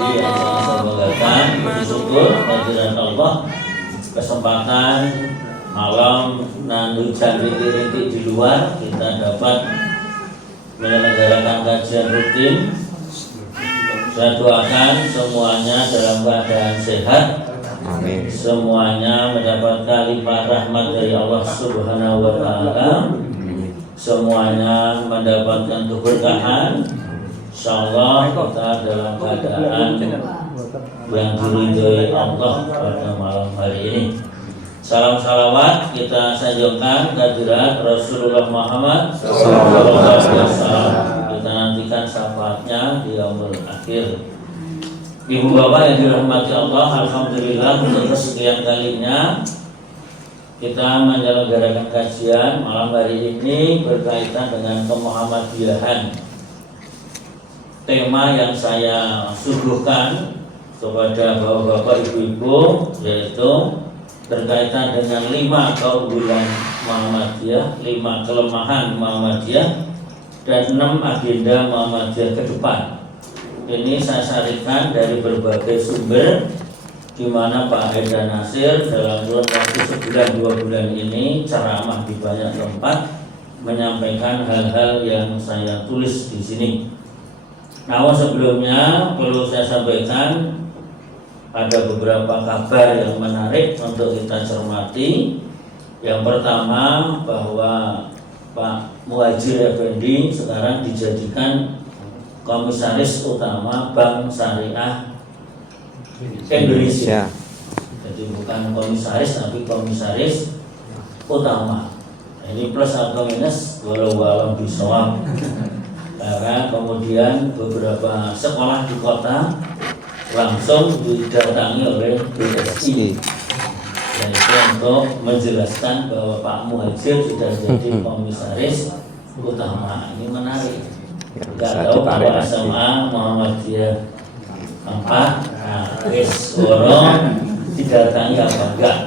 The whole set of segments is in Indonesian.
yang saya banggakan, bersyukur kehadiran Allah, kesempatan malam nan hujan rintik-rintik di luar kita dapat menyelenggarakan kajian rutin. Saya doakan semuanya dalam keadaan sehat. Amin. Semuanya mendapatkan limpahan rahmat dari Allah Subhanahu wa taala. Semuanya mendapatkan keberkahan. Insyaallah kita dalam keadaan yang diridhoi Allah pada malam hari ini. Salam salawat kita sanjungkan kehadirat Rasulullah Muhammad sallallahu alaihi wasallam. Kita nantikan syafaatnya di yaumul akhir. Ibu bapak yang dirahmati Allah, alhamdulillah untuk kesekian kalinya kita menyelenggarakan kajian malam hari ini berkaitan dengan kemuhammadiyahan. Tema yang saya suguhkan kepada bapak-bapak ibu-ibu yaitu berkaitan dengan 5 keunggulan Muhammadiyah, 5 kelemahan Muhammadiyah, dan 6 agenda Muhammadiyah ke depan. Ini saya sarikan dari berbagai sumber, di mana Pak Haidar Nasir dalam waktu sebulan 2 bulan ini ceramah di banyak tempat menyampaikan hal-hal yang saya tulis di sini. Namun sebelumnya perlu saya sampaikan ada beberapa kabar yang menarik untuk kita cermati. Yang pertama bahwa Pak Muhajir Effendi sekarang dijadikan Komisaris Utama Bank Syariah Indonesia. Jadi bukan komisaris tapi komisaris utama. Ini plus atau minus walau bisawab. Karena kemudian beberapa sekolah di kota langsung didatangi oleh BSI, yaitu untuk menjelaskan bahwa Pak Muhajir sudah jadi komisaris utama. Ini menarik. Tidak tahu kalau SMA Muhammadiyah 4 Woro didatangi apa enggak.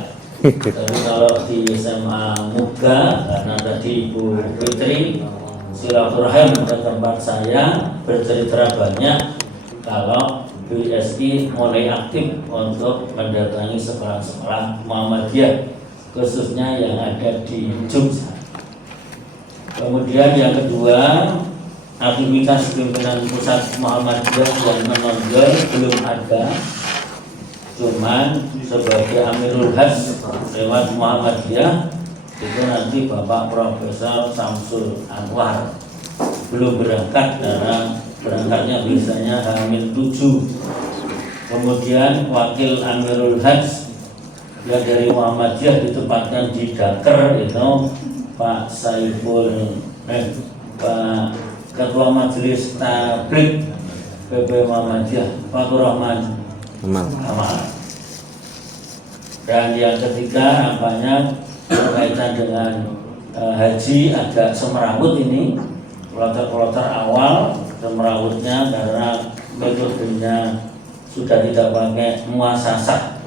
Tapi kalau di SMA Muga, karena tadi Ibu Fitri silaturahim ke tempat saya bercerita banyak kalau BSI mulai aktif untuk mendatangi sekolah-sekolah Muhammadiyah khususnya yang ada di Jogja. Kemudian yang kedua, aktivitas pimpinan pusat Muhammadiyah yang menonjol belum ada, cuman sebagai Amirul Hajj lewat Muhammadiyah itu nanti Bapak Profesor Samsul Anwar belum berangkat karena berangkatnya biasanya H-7. Kemudian wakil Amirul Hajj yang dari Muhammadiyah ditempatkan di Dakar itu Pak Saiful Pak Ketua Majelis Tabligh PP Muhammadiyah Pak Rahman Amal. Dan yang ketiga nampaknya berkaitan dengan haji agak semerawut ini, kloter-kloter awal semerawutnya karena metodenya sudah tidak pakai muasasah.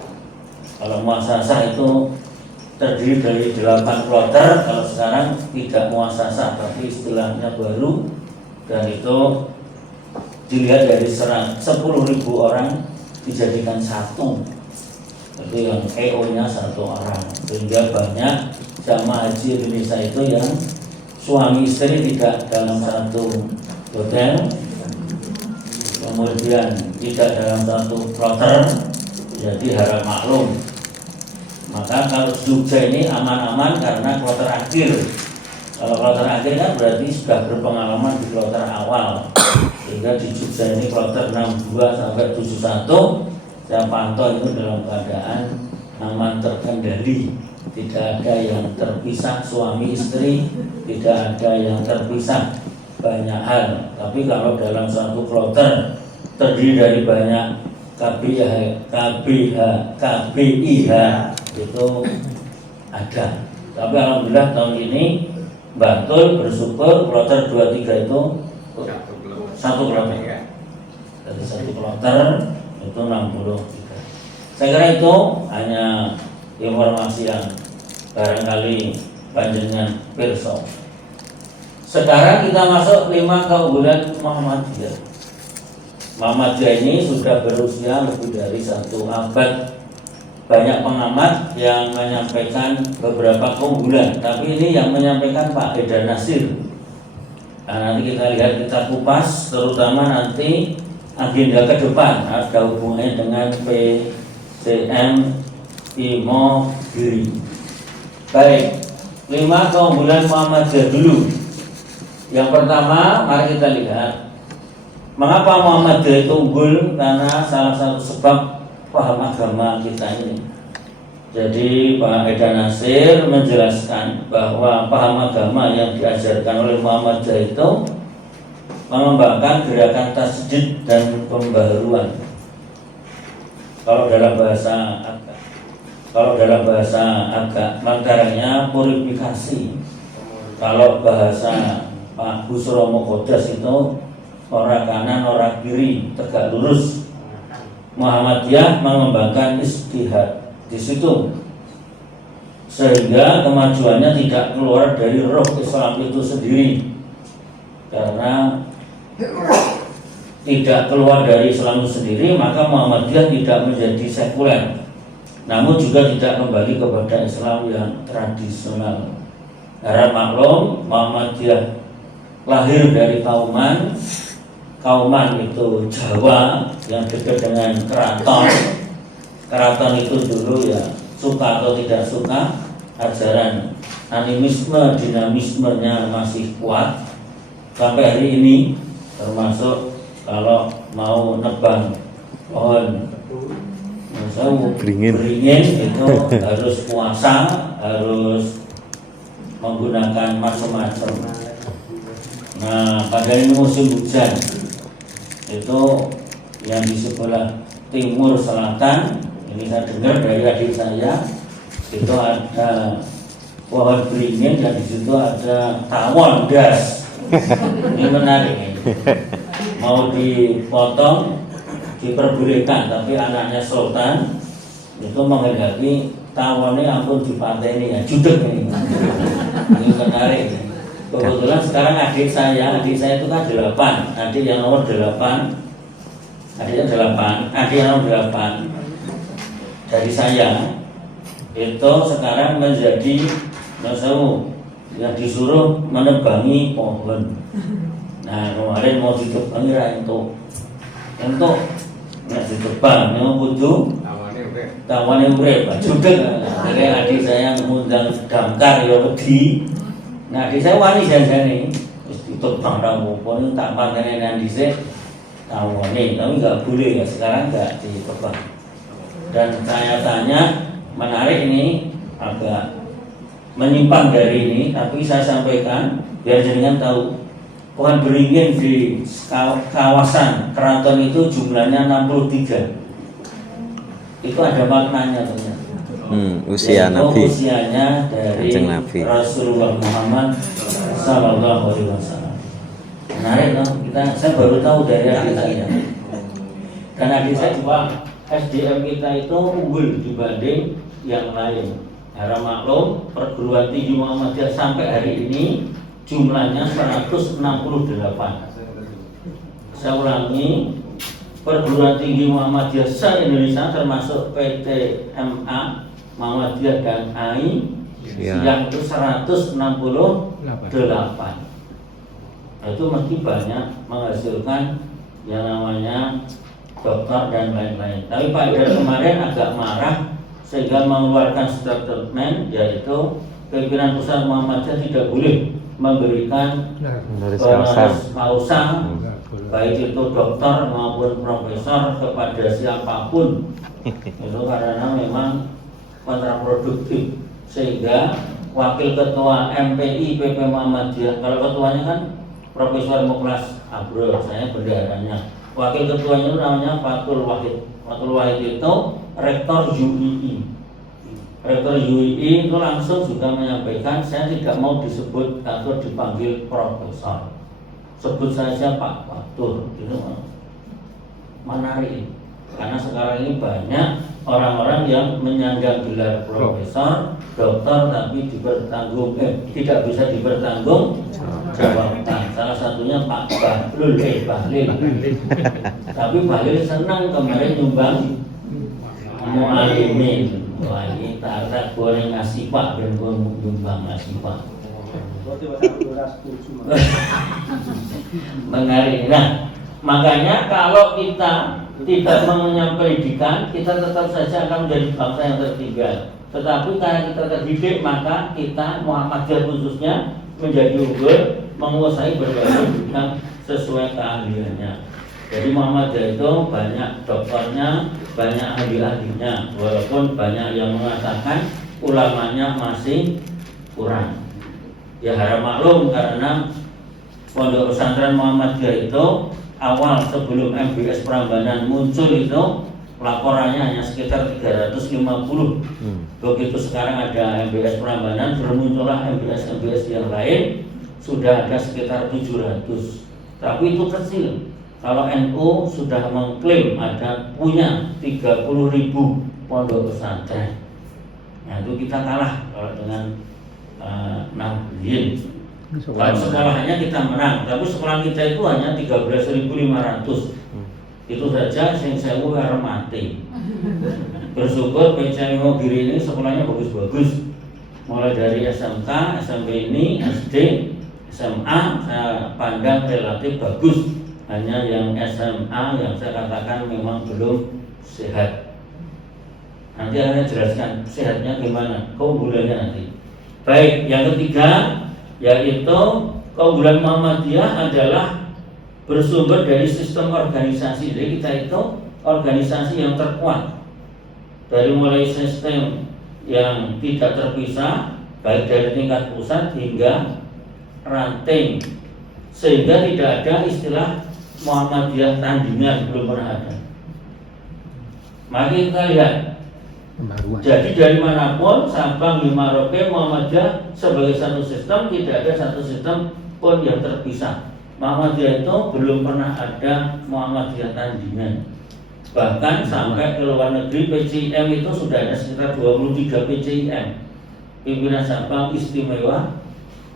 Kalau muasasah itu terdiri dari 8 kloter, kalau sekarang tidak muasasah tapi istilahnya baru, dan itu dilihat dari 10.000 orang dijadikan satu. Itu yang EO-nya 1 orang, sehingga banyak jamaah haji Indonesia itu yang suami istri tidak dalam satu hotel, kemudian tidak dalam satu kloter, jadi harap maklum. Maka kalau Jogja ini aman-aman karena kloter akhir. Kalau kloter akhir kan berarti sudah berpengalaman di kloter awal, sehingga di Jogja ini kloter 62 sampai 71 saya pantau itu dalam keadaan aman terkendali, tidak ada yang terpisah suami istri, tidak ada yang terpisah banyak hal. Tapi kalau dalam satu kloter terdiri dari banyak KBIH itu ada. Tapi alhamdulillah tahun ini Bantul bersyukur kloter 23 itu satu kloter. Dari satu kloter itu 63. Saya kira itu hanya informasi yang barangkali panjenengan pirsa. Sekarang kita masuk 5 keunggulan Muhammadiyah. Muhammadiyah ini sudah berusia lebih dari 1 abad. Banyak pengamat yang menyampaikan beberapa keunggulan, tapi ini yang menyampaikan Pak Haidar Nasir. Nah, nanti kita lihat, kita kupas, terutama nanti agenda ke depan ada hubungannya dengan PCM Imogiri. Baik, 5 keunggulan Muhammadiyah dulu. Yang pertama, mari kita lihat mengapa Muhammadiyah itu unggul, karena salah satu sebab paham agama kita ini. Jadi Pak Haidar Nasir menjelaskan bahwa paham agama yang diajarkan oleh Muhammadiyah itu mengembangkan gerakan tasjid dan pembaharuan. Kalau dalam bahasa agak mantaranya purifikasi. Kalau bahasa Pak Busromo Kodas itu ora kanan ora kiri, tegak lurus. Muhammadiyah mengembangkan istihad di situ, sehingga kemajuannya tidak keluar dari roh Islam itu sendiri. Karena tidak keluar dari Islam itu sendiri, maka Muhammadiyah tidak menjadi sekuler, namun juga tidak kembali kepada Islam yang tradisional. Harap maklum, Muhammadiyah lahir dari Kauman itu Jawa yang dekat dengan keraton. Keraton itu dulu ya suka atau tidak suka, ajaran animisme, dinamismenya masih kuat sampai hari ini. Termasuk kalau mau nebang pohon beringin itu harus puasa, harus menggunakan macam-macam. Nah, pada ini musim hujan itu yang di sebelah timur selatan, ini saya dengar dari adik saya, itu ada pohon beringin dan di situ ada tawon gas. Ini menarik ini. Mau dipotong, diperbolehkan, tapi anaknya sultan itu menghendaki tawonnya ampun dipateni ya, judek ini. Ini menarik ini. Kebetulan sekarang adik saya itu kan 8, adik yang nomor 8, adik yang nomor 8 dari saya itu sekarang menjadi nasamu yang disuruh menebangi pohon. Nah, kemarin mau ditebangi untuk nggak ditebang, yang kudu tawane urip, judek. Jadi adik saya mengundang damkar ya wedi. Nah, adik saya wani janjane wis ditebang ra opo ning tak mantene nang dhisik tawane, tapi nggak boleh ya, sekarang nggak ditebang. Dan saya tanya, menarik ini, agak menyimpang dari ini, tapi saya sampaikan biar jenengan tahu. Pohon beringin di kawasan keraton itu jumlahnya 63. Itu ada maknanya ternyata. Usia Nabi. Usianya dari Nabi Rasulullah Muhammad Sallallahu Alaihi Wasallam. Menarik loh, saya baru tahu dari adik saya. Dan adik saya juga SDM kita itu unggul dibanding yang lain. Harap maklum, perguruan tinggi Muhammadiyah sampai hari ini jumlahnya 168. Saya ulangi, perguruan tinggi Muhammadiyah se-Indonesia termasuk PTMA, Muhammadiyah dan AI yang itu 168. Itu mesti banyak menghasilkan yang namanya dokter dan lain-lain. Tapi Pak Haidar kemarin agak marah sehingga mengeluarkan statement, yaitu pimpinan pusat Muhammadiyah tidak boleh memberikan pausa baik itu dokter maupun profesor kepada siapapun. Itu karena memang kontraproduktif, sehingga wakil ketua MPI PP Muhammadiyah, kalau ketuanya kan Profesor Muklas Abro, saya bendaharanya. Wakil ketuanya itu namanya Fatul Wahid. Fatul Wahid itu rektor UII. Rektor UII itu langsung juga menyampaikan, saya tidak mau disebut atau dipanggil profesor, sebut saja Pak Fatul. Itu menarik, karena sekarang ini banyak orang-orang yang menyandang gelar profesor, doktor tapi tidak bisa dipertanggungjawabkan. Salah satunya Pak Bahlil. Tapi Bahlil senang kemarin nyumbang mualimin. Wah, ini tak boleh ngasih Pak dan nyumbang ngasih Pak. Menarik. Nah, makanya kalau kita tidak mengenyam pendidikan, kita tetap saja akan menjadi bangsa yang tertinggal. Tetapi karena kita terdidik, maka kita Muhammadiyah khususnya menjadi unggul, menguasai berbagai bidang sesuai keahliannya. Jadi Muhammadiyah itu banyak doktornya, banyak ahli-ahlinya, walaupun banyak yang mengatakan ulamanya masih kurang. Ya harap maklum karena Pondok Pesantren Muhammadiyah itu awal sebelum MBS Prambanan muncul itu laporannya hanya sekitar 350. Begitu sekarang ada MBS Prambanan, bermuncullah MBS yang lain, sudah ada sekitar 700. Tapi itu kecil. Kalau NU sudah mengklaim punya 30.000 pondok pesantren. Nah itu kita kalah kalau dengan Nahdliyin. Kalau sekolahnya kita menang, tapi sekolah kita itu hanya 13.500. Itu saja sing sewu arep mati. Bersyukur PCM Wonogiri ini sekolahnya bagus-bagus. Mulai dari SMK, SMP ini, SD, SMA saya pandang relatif bagus. Hanya yang SMA yang saya katakan memang belum sehat. Nanti akan jelaskan sehatnya gimana, keunggulannya nanti. Baik, yang ketiga yaitu keunggulan Muhammadiyah adalah bersumber dari sistem organisasi. Jadi kita itu organisasi yang terkuat. Dari mulai sistem yang tidak terpisah, baik dari tingkat pusat hingga ranting, sehingga tidak ada istilah Muhammadiyah tandingan, belum pernah ada. Mari kita lihat. Jadi dari manapun Sabang, Merauke, Muhammadiyah sebagai satu sistem, tidak ada satu sistem pun yang terpisah. Muhammadiyah itu belum pernah ada Muhammadiyah tandingan. Bahkan sampai ke luar negeri PCIM itu sudah ada sekitar 23 PCIM, pimpinan Sabang Istimewa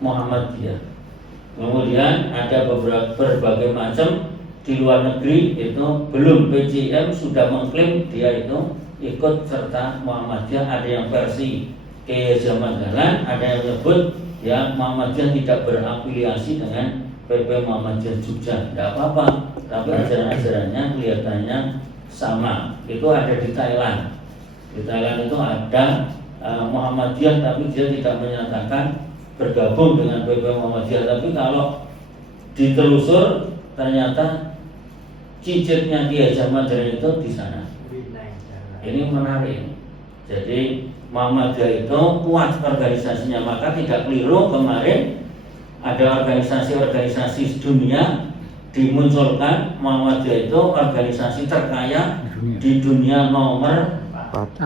Muhammadiyah. Kemudian ada berbagai macam di luar negeri itu belum PCIM sudah mengklaim dia itu ikut serta Muhammadiyah. Ada yang versi Kiai Zaman Dahlan, ada yang menyebut ya Muhammadiyah tidak berafiliasi dengan PP Muhammadiyah Jogja. Tidak apa-apa, tapi ajaran-ajarannya kelihatannya sama. Itu ada di Thailand. Di Thailand itu ada Muhammadiyah, tapi dia tidak menyatakan bergabung dengan PP Muhammadiyah. Tapi kalau ditelusur ternyata cicitnya Kiai Zaman Dahlan itu di sana. Ini menarik. Jadi Muhammadiyah itu kuat organisasinya, maka tidak keliru kemarin ada organisasi-organisasi dunia dimunculkan. Muhammadiyah itu organisasi terkaya di dunia nomor 1.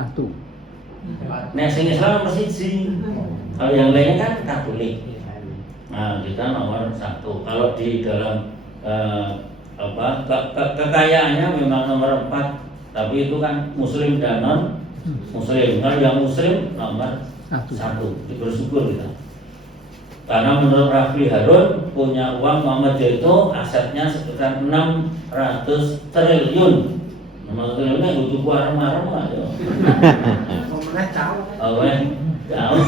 Nah, sing Islam nomor 1. Kalau yang lainnya kan Katolik. Nah, kita nomor 1. Kalau di dalam kekayaannya memang nomor 4. Tapi itu kan Muslim dan non Muslim. Kalau yang Muslim nomor 1. Bersyukur kita. Karena menurut Rafli Harun punya uang Muhammadiyah itu asetnya sekitar 600 triliun. 600 triliunnya butuh warung-warung aja. Jauh.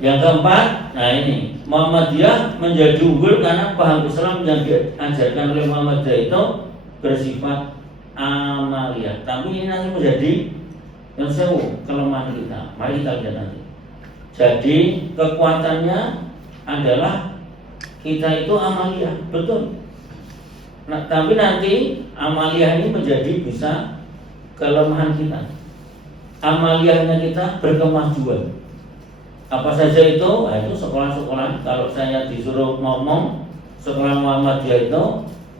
Yang keempat, nah ini Muhammadiyah menjadi unggul karena paham Islam yang diajarkan oleh Muhammadiyah itu bersifat amaliyah. Tapi ini nanti menjadi yang sewu kelemahan kita. Mari kita lihat nanti. Jadi kekuatannya adalah kita itu amaliyah, betul. Nah, tapi nanti amaliyah ini menjadi bisa kelemahan kita. Amaliyahnya kita berkemajuan. Apa saja itu? Nah, itu sekolah-sekolah. Kalau saya disuruh ngomong sekolah Muhammadiyah itu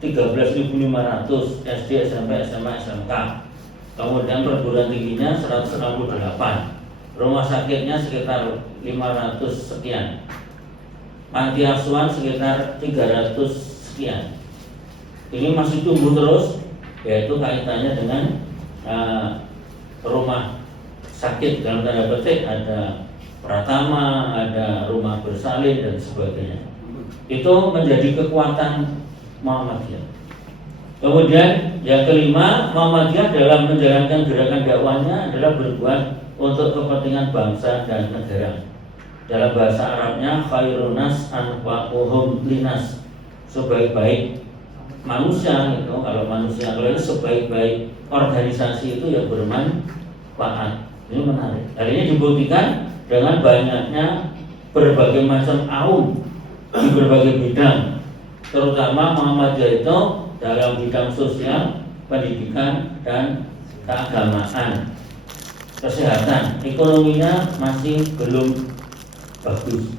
13.500 SD, SMP, SMA, SMK. Kemudian perguruan tingginya 168. Rumah sakitnya sekitar 500 sekian. Panti asuhan sekitar 300 sekian. Ini masih tumbuh terus, yaitu kaitannya dengan rumah sakit dalam tanda petik, ada Pratama, ada rumah bersalin dan sebagainya. Itu menjadi kekuatan Muhammadiyah. Kemudian yang kelima, Muhammadiyah dalam menjalankan gerakan dakwahnya adalah berbuat untuk kepentingan bangsa dan negara. Dalam bahasa Arabnya khairun nas anfa'uhum linas, sebaik-baik manusia itu, kalau manusia kalau itu sebaik-baik organisasi itu yang bermanfaat. Ini menarik. Hal ini dibuktikan dengan banyaknya berbagai macam aum di berbagai bidang, terutama Muhammadiyah itu dalam bidang sosial, pendidikan, dan keagamaan, kesehatan, ekonominya masih belum bagus.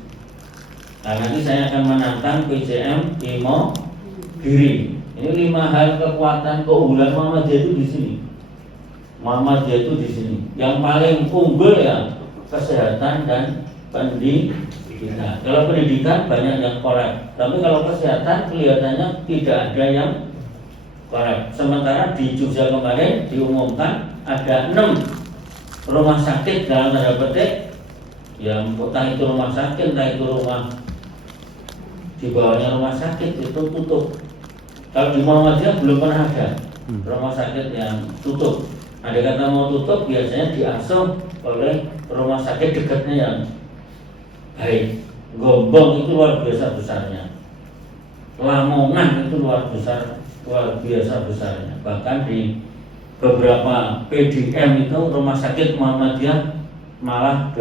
Nah, nanti saya akan menantang PCM Imo Giri. Ini 5 hal kekuatan keunggulan Muhammadiyah itu di sini. Muhammadiyah itu di sini. Yang paling unggul ya kesehatan dan pendidikan. Kalau pendidikan banyak yang korek, tapi kalau kesehatan kelihatannya tidak ada yang korek. Sementara di Jogja kemarin diumumkan ada 6 rumah sakit dalam tanda petik, yang entah itu rumah sakit, entah itu rumah di bawahnya rumah sakit itu tutup. Kalau di Muhammadiyah belum pernah ada rumah sakit yang tutup. Ada kata mau tutup biasanya diasuh oleh rumah sakit dekatnya yang baik. Gombong itu luar biasa besarnya, Lamongan itu luar biasa besarnya. Bahkan di beberapa PDM itu rumah sakit Muhammadiyah malah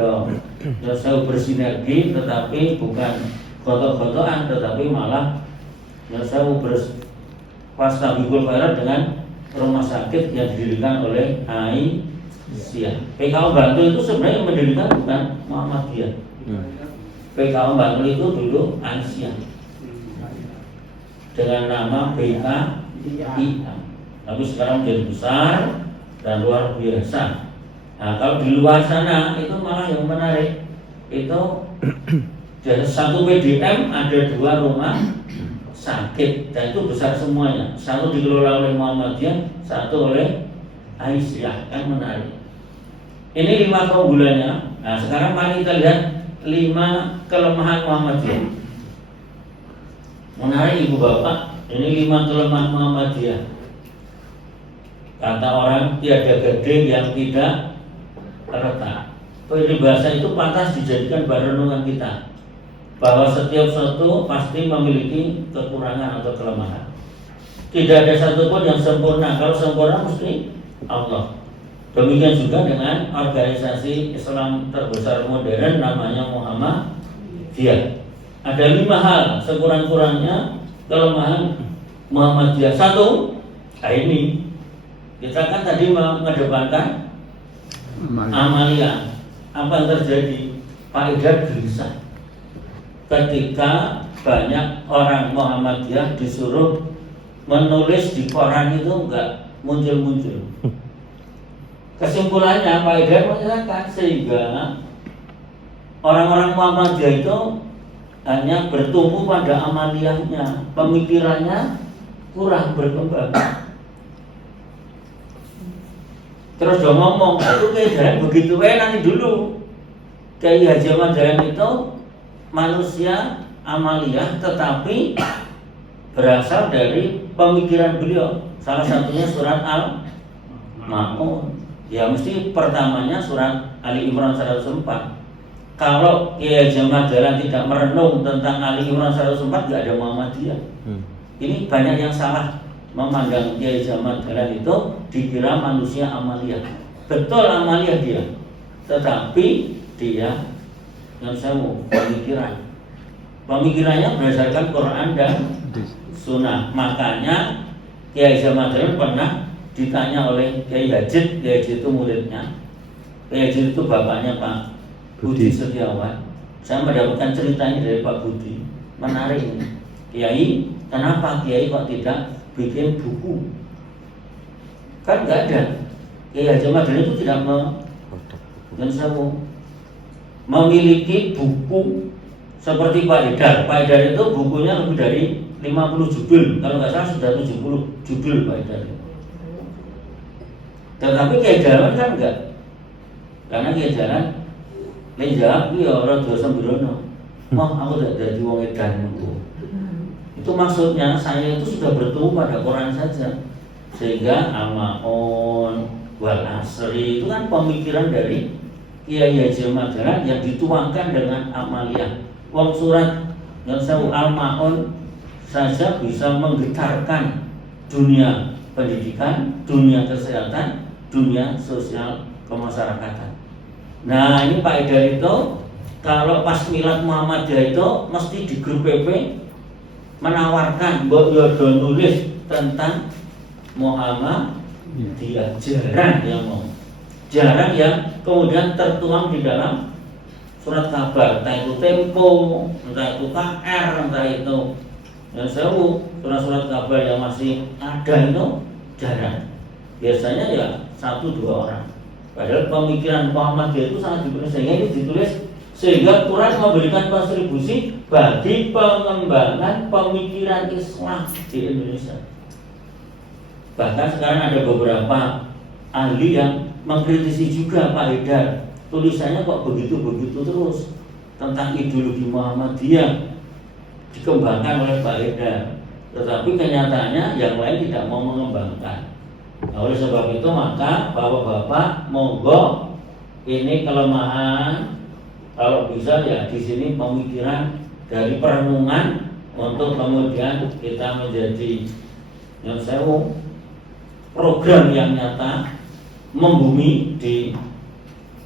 saya bersinergi, tetapi bukan gotok-gotokan, tetapi malah saya berpastabikul khairat dengan rumah sakit yang didirikan oleh Aisyah. PKU Bantul itu sebenarnya yang mendirikan bukan Muhammadiyah. PKU Bantul itu dulu Aisyah dengan nama BKIA, tapi sekarang menjadi besar dan luar biasa. Nah, kalau di luar sana itu malah yang menarik itu dari satu PDM ada 2 rumah sakit, dan itu besar semuanya. Satu dikelola oleh Muhammadiyah, satu oleh Aisyah. Kan menarik. Ini 5 keunggulannya. Nah, sekarang mari kita lihat 5 kelemahan Muhammadiyah. Menarik Ibu Bapak, ini 5 kelemahan Muhammadiyah. Kata orang, tiada gading yang tidak retak. Peribahasa itu pantas dijadikan bahan renungan kita, bahwa setiap sesuatu pasti memiliki kekurangan atau kelemahan. Tidak ada satupun yang sempurna. Kalau sempurna mesti Allah. Demikian juga dengan organisasi Islam terbesar modern namanya Muhammadiyah. Ada 5 hal sekurang-kurangnya kelemahan Muhammadiyah. 1, ini kita kan tadi mengedepankan amalia. Apa yang terjadi? Pak Idar gelisah ketika banyak orang Muhammadiyah disuruh menulis di koran itu enggak muncul-muncul. Kesimpulannya Pak Idar menyatakan sehingga orang-orang Muhammadiyah itu hanya bertumpu pada amaliyahnya, pemikirannya kurang berkembang. Terus dia ngomong, itu Kiai begitu nanti dulu. Kiai Haji Ahmad Dahlan itu manusia amaliyah, tetapi berasal dari pemikiran beliau. Salah satunya surat Al-Ma'un. Ya mesti pertamanya surat Ali Imran 104. Kalau Kiai Haji Ahmad Dahlan tidak merenung tentang Ali Imran 104, tidak ada Muhammadiyah. Ini banyak yang salah memandang Kiai Haji Ahmad Dahlan itu dikira manusia amaliyah. Betul amaliyah dia, tetapi dia yang saya mau pemikirannya berdasarkan Quran dan Sunnah. Makanya Kiai Haji Ahmad Dahlan pernah ditanya oleh Kiai Hajid. Kiai Hajid itu muridnya. Kiai Hajid itu bapaknya Pak Budi Setiawan. Saya mendapatkan cerita ini dari Pak Budi. Menarik ini. Kiai, kenapa Kiai kok tidak bikin buku? Kan nggak ada. Kiai Haji Ahmad Dahlan itu tidak memiliki buku seperti Pak Idar. Pak Idar itu bukunya lebih dari 50 judul. Kalau nggak salah sudah 70 judul Pak Idar. Tetapi kejaran kan enggak, karena kejaran lain jawab ya orang dosa sembrono. Aku tidak jadi wong edan itu maksudnya saya itu sudah bertemu pada Quran saja, sehingga amaon wal asri itu kan pemikiran dari Kiai Haji Madaran yang dituangkan dengan amaliyah. Wong surat yang sewu al-maun saja bisa menggetarkan dunia pendidikan, dunia kesehatan, dunia sosial kemasyarakatan. Nah ini Pak Haidar itu kalau pas milad Muhammadiyah itu mesti di grup PP menawarkan buat nulis tentang Muhammadiyah, jarang yang kemudian tertuang di dalam surat kabar, entah itu Tempo, entah itu KR, entah itu yang sewu surat-surat kabar yang masih ada itu jarang. Biasanya ya 1-2 orang. Padahal pemikiran Muhammadiyah itu sangat diberi, sehingga ini ditulis sehingga Quran memberikan kontribusi bagi pengembangan pemikiran Islam di Indonesia. Bahkan sekarang ada beberapa ahli yang mengkritisi juga Pak Haidar, tulisannya kok begitu-begitu terus tentang ideologi Muhammadiyah dikembangkan oleh Pak Haidar, tetapi kenyataannya yang lain tidak mau mengembangkan. Nah, oleh sebab itu maka bapak-bapak monggo ini kelemahan, kalau bisa ya di sini pemikiran dari perenungan untuk kemudian kita menjadi yang sewu program yang nyata membumi di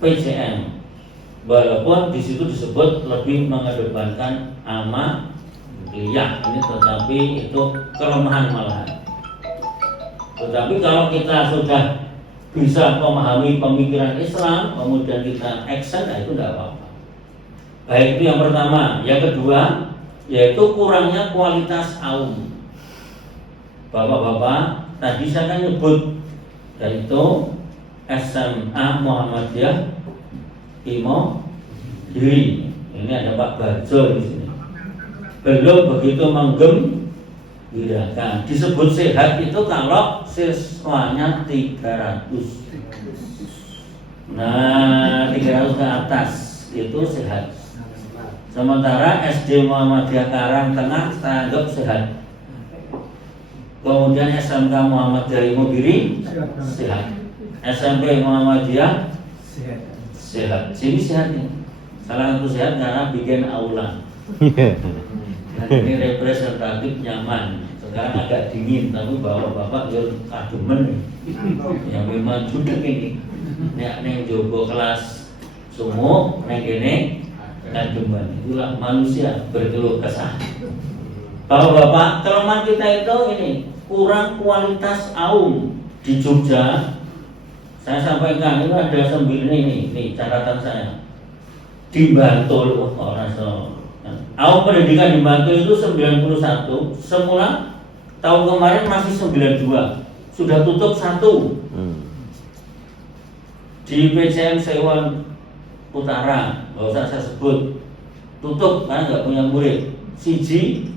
PJN, walaupun di situ disebut lebih mengedepankan amaliyah ini, tetapi itu kelemahan malahan. Tetapi kalau kita sudah bisa memahami pemikiran Islam, kemudian kita action, nah itu tidak apa-apa. Baik, itu yang pertama. Yang kedua, yaitu kurangnya kualitas aum. Bapak-bapak, tadi saya kan nyebut, yaitu SMA Muhammadiyah Imo Diri. Ini ada Pak Barjo di sini. Belum begitu menggembirakan. Disebut sehat itu kalau siswanya 300. Nah, 300 ke atas itu sehat. Sementara SD Muhammadiyah Karang Tengah saya anggap sehat. Kemudian SMK Muhammadiyah Imogiri sehat. SMP Muhammadiyah sehat. Sini sehat nih. Salah satu sehat karena bikin aula. Dan ini representatif nyaman. Sekarang agak dingin, tapi bapak-bapak jual kademen yang memang sudah ini. Nek jogo kelas sumuk, nek ini kademen. Itulah manusia berkeluh kesah. Bapak-bapak, kelemahan kita itu ini kurang kualitas aum. Di Jogja saya sampaikan ini ada 9 ini catatan saya. Di Bantul, orang aum pendidikan di Bantul itu 91, semula tahun kemarin masih 92, sudah tutup 1. Di PCM Sewon Utara, nggak usah saya sebut, tutup karena nggak punya murid. Siji,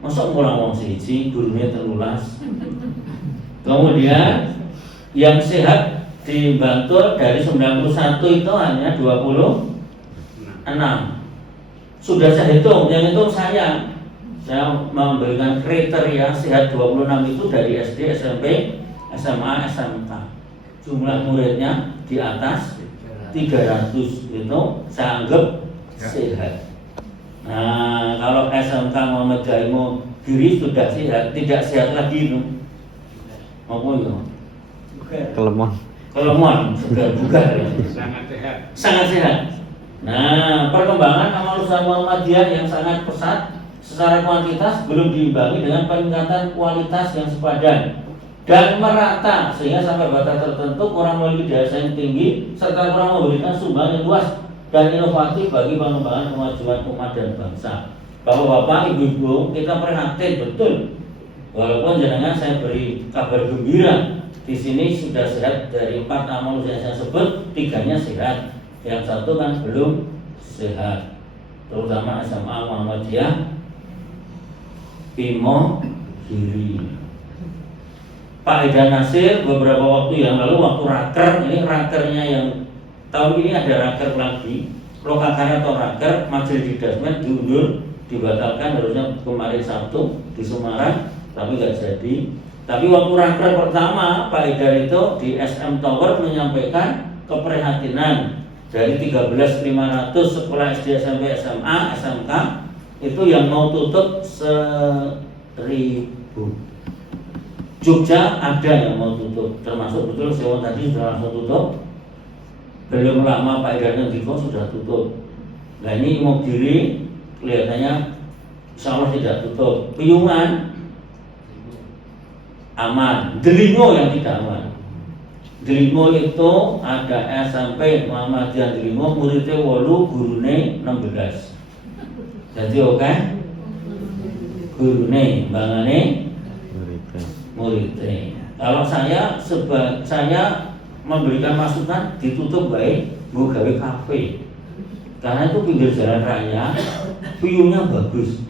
masa ngulang wong siji, gurunya 13. Kemudian yang sehat di Bantul dari 91 itu hanya 26. Sudah saya hitung, yang hitung saya memberikan kriteria sehat 26 itu dari SD, SMP, SMA, SMK. Jumlah muridnya di atas 300 itu saya anggap sehat. Nah, kalau SMK Muhammadiyah Imogiri sudah sehat, tidak sehat lagi itu. Apa ya? Kelemahan sudah bugar ya. Sangat sehat. Nah, perkembangan amal usaha Muhammadiyah yang sangat pesat secara kuantitas belum diimbangi dengan peningkatan kualitas yang sepadan dan merata, sehingga sampai batas tertentu kurang memiliki daya saing tinggi serta kurang memberikan sumbangan yang luas dan inovatif bagi pengembangan kemajuan umat dan bangsa. Bapak-bapak, ibu-ibu, kita prihatin betul. Walaupun jenengan saya beri kabar gembira, di sini sudah sehat dari 4 amal usaha yang saya sebut, 3-nya sehat. Yang 1 kan belum sehat, terutama SMA Muhammadiyah Imogiri. Pak Ida Nasir beberapa waktu yang lalu waktu raker, ini rakernya yang tahun ini ada raker lagi, lokakarya atau raker Majelis di Dasmen diundur, dibatalkan harusnya kemarin Sabtu di Semarang, tapi nggak jadi. Tapi waktu raker pertama Pak Ida itu di SM Tower menyampaikan keprihatinan dari 13.500 sekolah SD, SMP, SMA, SMK itu yang mau tutup 1.000. Jogja ada yang mau tutup, termasuk betul Sewon tadi sudah langsung tutup. Belum lama Pak Ida Diko sudah tutup. Nah ini Imogiri kelihatannya insya Allah tidak tutup. Piungan aman, Delingo yang tidak aman. Delingo itu ada SMP Muhammadiyah Delingo, muridnya 8, gurune 16. Jadi oke, gurune, bangane muridnya. Kalau saya memberikan masukan ditutup baik, gue gawe kafe. Karena itu pinggir jalan raya, view-nya bagus.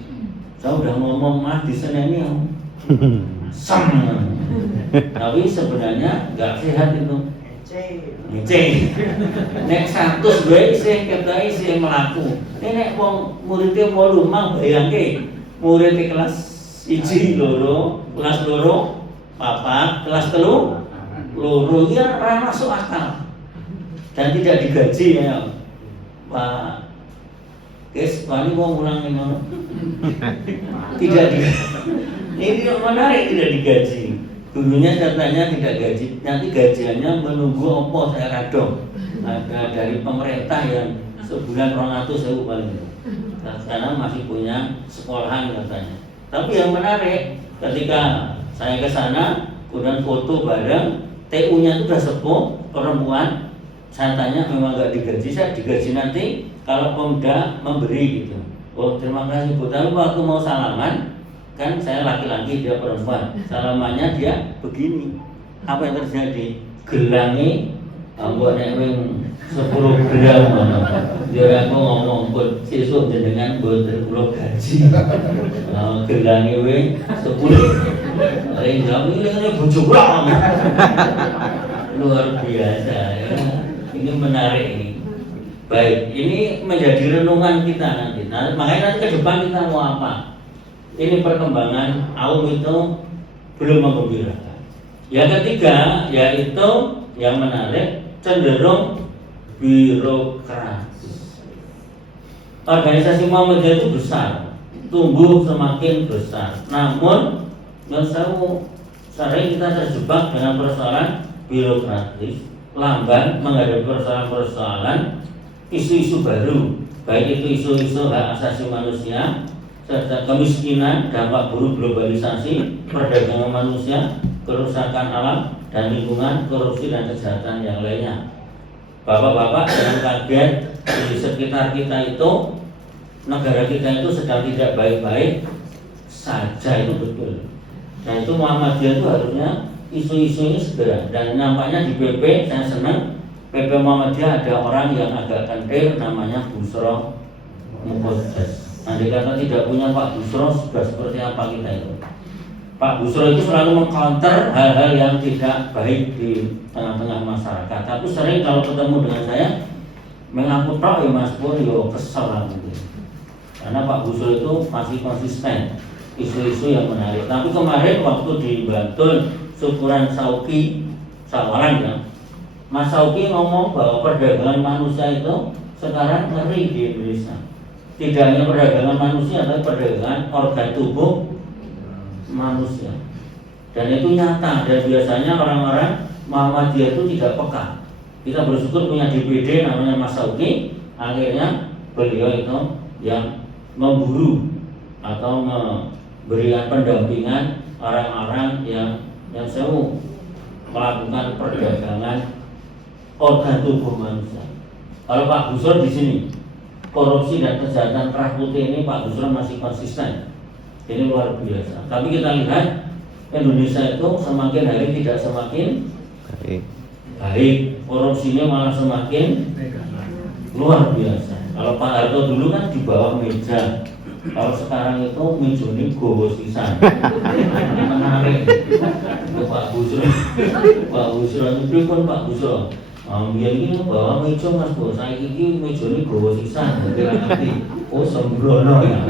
Saya udah ngomong di sana ini yang tapi sebenarnya nggak sehat itu. Ngeceh. Nek 100 gue isih ketai isih melaku. Ini nek wong muridnya 8 mang bayangke muridnya kelas 1 loro, kelas loro, papat, kelas telu, loro ya ora masuk akal. Dan tidak digaji ya. Pak guys, ini mau ulang ngono. Tidak digaji. Ini menarik, tidak digaji. Gurunya katanya tidak gaji. Nanti gajiannya menunggu opo saya radong. Ada dari pemerintah yang sebulan 200.000 paling itu. Karena masih punya sekolahan katanya. Tapi yang menarik, ketika saya ke sana, kemudian foto bareng, TU-nya itu sudah sepuh, perempuan. Saya tanya memang nggak digaji, saya digaji nanti kalau Pemda memberi gitu. Oh terima kasih Bu. Tapi waktu mau salaman, kan saya laki-laki dia perempuan, salamannya dia begini. Apa yang terjadi? Gelangi, buat newing 10 gram. Dia aku ngomong pun sesuk jenengan boten kula gaji. Gelangi we 10. Ini bojo kula. Luar biasa ya. Ini menarik ini. Baik, ini menjadi renungan kita nanti. Nah, makanya nanti ke depan kita mau apa? Ini perkembangan AUM itu belum menggembirakan. Yang ketiga yaitu yang menarik cenderung birokratis. Organisasi Muhammadiyah itu besar, tumbuh semakin besar. Namun sering kita terjebak dengan persoalan birokratis, lamban menghadapi persoalan-persoalan isu-isu baru, baik itu isu-isu hak asasi manusia, serta kemiskinan, dampak buruk globalisasi, perdagangan manusia, kerusakan alam dan lingkungan, korupsi dan kejahatan yang lainnya. Bapak-bapak jangan kaget, di sekitar kita itu, negara kita itu sedang tidak baik-baik saja, itu betul. Dan itu Muhammadiyah itu harusnya isu-isu ini segera. Dan nampaknya di PP saya senang, PP Muhammadiyah ada orang yang agak kentir, namanya Busro Muqaddas. Andai kata tidak punya Pak Busro, sudah seperti apa kita itu? Pak Busro itu selalu mengcounter hal-hal yang tidak baik di tengah-tengah masyarakat. Tapi sering kalau ketemu dengan saya, mengaku tok ya Mas Pur, yo kesel aku. Karena Pak Busro itu masih konsisten isu-isu yang menarik. Tapi kemarin waktu di Bantul syukuran Sauki Sawalan ya, Mas Sauki ngomong bahwa perdagangan manusia itu sekarang ngeri di Indonesia. Tidak hanya perdagangan manusia, tapi perdagangan organ tubuh manusia. Dan itu nyata, dan biasanya orang-orang Muhammadiyah itu tidak peka. Kita bersyukur punya DPD namanya Mas Sauki, akhirnya beliau itu yang memburu atau memberikan pendampingan orang-orang yang selalu melakukan perdagangan organ tubuh manusia. Kalau Pak Busro di sini, korupsi dan kejahatan kerah putih ini Pak Busro masih konsisten. Ini luar biasa. Tapi kita lihat Indonesia itu semakin hari tidak semakin baik. Korupsinya malah semakin luar biasa. Kalau Pak Harto dulu kan di bawah meja, Kalau sekarang itu mejone gowo sisan. Menarik. Pak Busro. Pak Busro itu pun Pak Busro. Biar ini bawa meja Mas Bos. Saya ini mejone gowo sisan. Ngerti. Oh sembrono ya.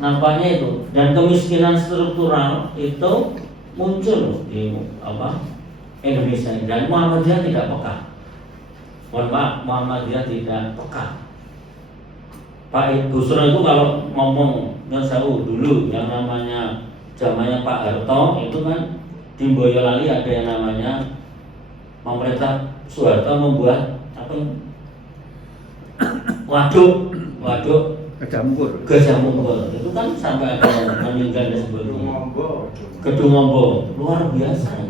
Nampaknya itu. Dan kemiskinan struktural itu muncul di Indonesia dan Muhammadiyah tidak peka. Mohon maaf, Muhammadiyah tidak peka. Pak Busro itu kalau ngomong ngesewu dulu yang namanya zamannya Pak Harto itu kan di Boyolali ada yang namanya pemerintah Soeharto membuat waduk Gajah Mungkur itu kan sampai ada yang meninggal dan sebagainya. Gedung Ombo luar biasa.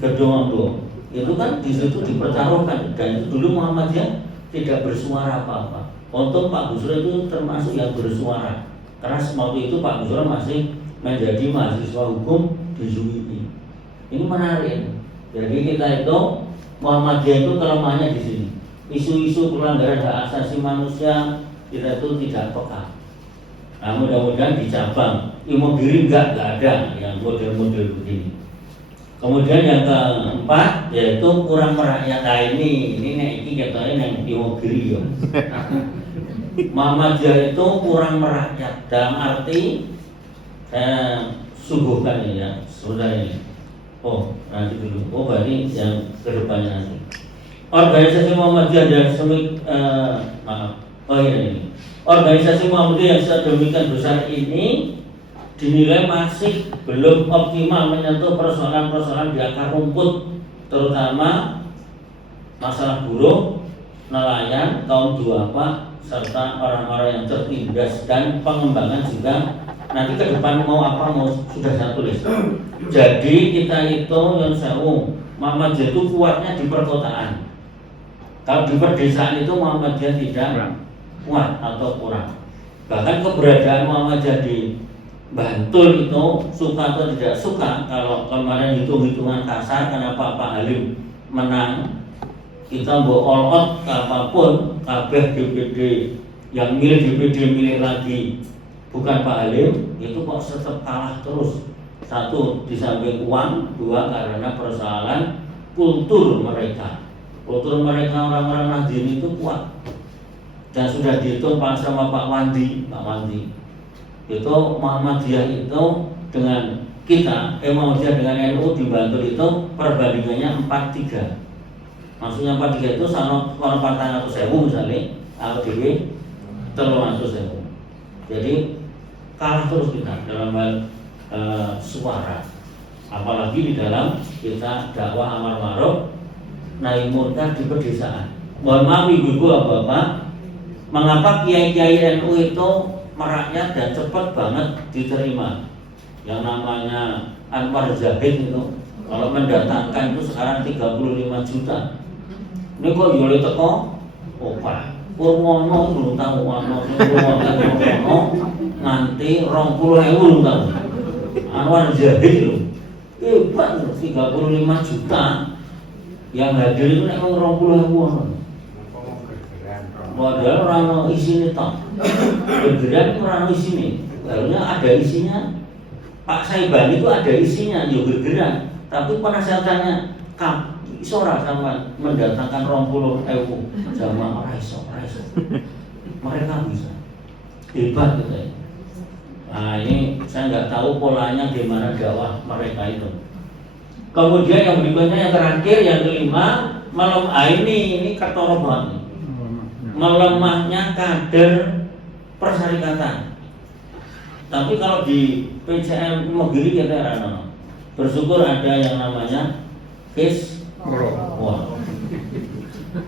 Gedung Ombo itu kan di situ dipertaruhkan dan itu dulu Muhammadiyah tidak bersuara apa-apa. Untung Pak Busro itu termasuk yang bersuara. Karena waktu itu Pak Busro masih menjadi mahasiswa hukum di UII. Ini menarik. Jadi kita itu Muhammadiyah itu kelemahannya di sini. Isu-isu pelanggaran hak asasi manusia kita itu tidak peka. Nah mudah-mudahan di cabang Imogiri enggak ada yang model-model begini. Kemudian yang keempat yaitu kurang merakyat. Nah ini katanya yang Imogiri ya. Muhammadiyah itu kurang merakyat dalam arti saya suguhkan ini ya sebenarnya ini. Oh nanti dulu. Oh berarti yang kedepannya nanti. Organisasi Muhammadiyah dan ini. Organisasi Muhammadiyah yang sedemikian besar ini dinilai masih belum optimal menyentuh persoalan-persoalan di akar rumput, terutama masalah buruh, nelayan, kaum duafa, serta orang-orang yang tertindas dan pengembangan juga. Nanti ke depan mau sudah saya tulis. Jadi kita itu yang sewu Muhammadiyah itu kuatnya di perkotaan. Kalau di pedesaan itu Muhammadiyah tidak kuat atau kurang. Bahkan keberadaan Muhammadiyah di Bantul itu suka atau tidak suka. Kalau kemarin hitung-hitungan kasar kenapa Pak Halim menang, kita mau all out apapun, kabeh DPD yang milih DPD milih lagi bukan Pak Halim, itu kok tetap kalah terus. Satu di samping uang, dua karena persoalan kultur mereka. Kultur mereka orang-orang Nahdien itu kuat. Dan sudah dihitung sama Pak Wandi. Itu Muhammadiyah itu dengan kita, Muhammadiyah dengan NU di Bantul itu perbandingannya 4-3. Maksudnya 4-3 itu sama orang 400.000 misalnya, atau DW 300.000. Jadi kalah terus kita dalam hal suara. Apalagi di dalam kita dakwah amar ma'ruf nahi munkar di pedesaan. Mohon maaf ibu-ibu bapak, mengapa kiai-kiai NU itu merakyat dan cepat banget diterima? Yang namanya Anwar Zahid itu kalau mendatangkan itu sekarang 35 juta. Ini kok yole teko? Oh Pak Purwono belum tahu Purwono nganti 20.000 belum tahu. Anwar Zahid itu hebat 35 juta yang hadir itu nek 20.000. Padahal orang isine tok. Bergerak orang isine. Harusnya ada isinya. Pak Saiban itu ada isinya, ya bergerak. Tapi penasehatannya isora sama mendatangkan 20.000 jamaah ora iso. Mereka bisa. Hebat gitu ya. Nah ini saya nggak tahu polanya gimana dakwah mereka itu. Kemudian yang berikutnya yang terakhir yang kelima ini ketara banget. Melemahnya kader persyarikatan. Tapi kalau di PCM Mogiri kita rano bersyukur ada yang namanya KIS. Wah.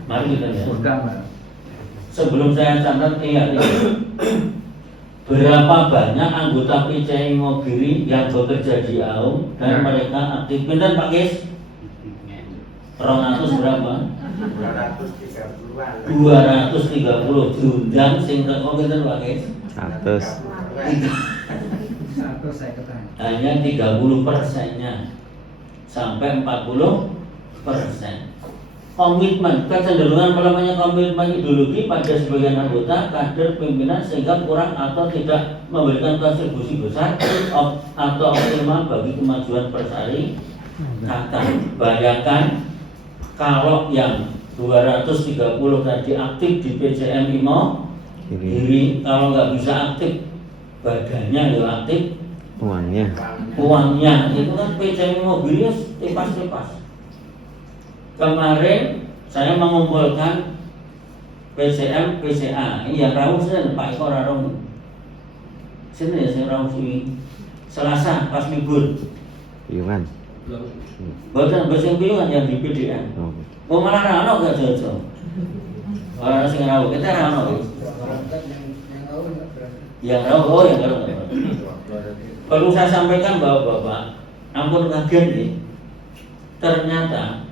Mari kita lihat. Sebelum saya catat berapa banyak anggota PCM Mogiri yang bekerja di AUM dan mereka aktif. Pinten Pak KIS? 200 berapa? 230 diundang sing teko pinten Pak Kis? 100 saya ketahui. Hanya 30%-nya sampai 40%. komitmen, kecenderungan melemahnya komitmen ideologi pada sebagian anggota kader pimpinan sehingga kurang atau tidak memberikan kontribusi besar atau optimal bagi kemajuan persyarikatan. Bayangkan kalau yang 230 tadi aktif di PCM IMO diri, kalau nggak bisa aktif badannya ya aktif uangnya itu kan PCM mobilnya tepas-tepas. Kemarin saya mengumpulkan PCM, PCA. Ini yang rawuh sini Pak Eko Rarong. Sini ya saya rawuh sini. Selasa pas libur. Piungan. Bukan bersing piungan yang di PDN. Oh malah rano gak jojo. Orang sing rawuh kita rano. Yang rawuh oh yang rawuh. Perlu saya sampaikan Bapak, ampun kaget nih. Ternyata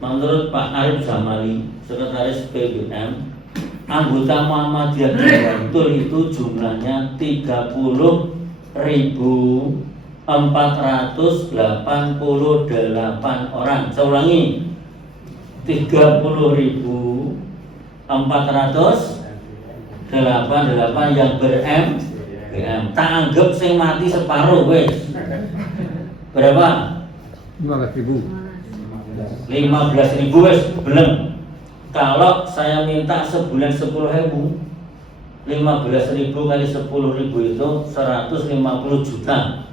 menurut Pak Arif Zamali, Sekretaris PBM, anggota Muhammadiyah di Bantul itu jumlahnya 30.488 orang. Saya ulangi, 30.488 yang ber-MBM. Tak anggap sing mati separuh wes. Berapa? 15.000. 15.000 wes belum. Kalau saya minta sebulan 10.000, 15.000 kali 10.000 itu 150 juta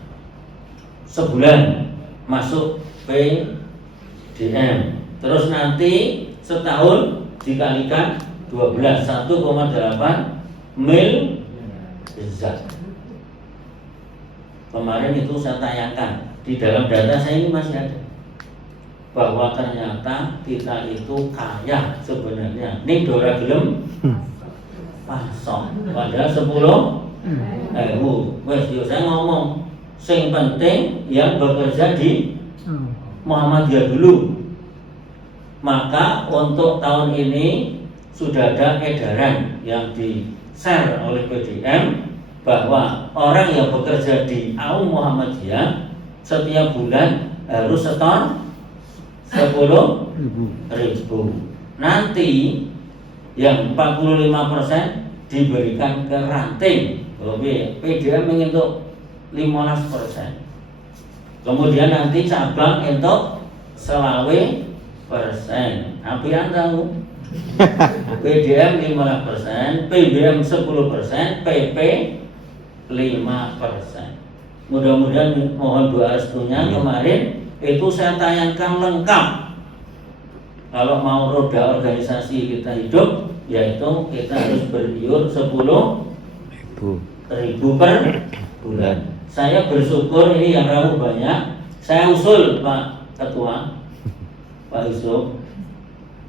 sebulan masuk PDM. Terus nanti setahun dikalikan 12, 1,8 miliar. Kemarin itu saya tayangkan di dalam data saya ini masih ada bahwa ternyata kita itu kaya sebenarnya. Ning dora gelem pasok padahal 10.000. Wes yo saya ngomong sing penting yang bekerja di Muhammadiyah dulu. Maka untuk tahun ini sudah ada edaran yang di-share oleh PDM bahwa orang yang bekerja di AUM Muhammadiyah setiap bulan harus setor 10.000. Nanti yang 45% diberikan ke ranting. PDM untuk 15%. Kemudian nanti cabang untuk 20%. Ampian tahu? PDM 15%, PBM 10%, PP 5%. Mudah-mudahan mohon doa restunya. Kemarin itu saya tayangkan lengkap. Kalau mau roda organisasi kita hidup, yaitu kita harus beriur 10.000 per bulan. Saya bersyukur ini yang ramu banyak. Saya usul Pak Ketua, Pak Yusuf,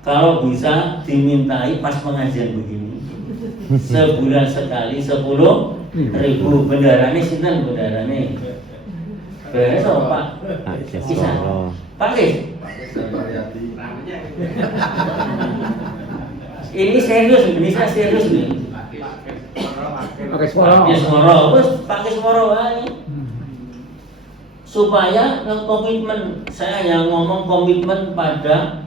kalau bisa dimintai pas pengajian begini, sebulan sekali 10.000. Bendarane sinten bendarane? Besok Pak. Bisa. Pak Kis. Ini serius, ini saya serius nih. Pakai suara. Pakai suara, terus pakai suara wae. Supaya komitmen, saya yang ngomong komitmen pada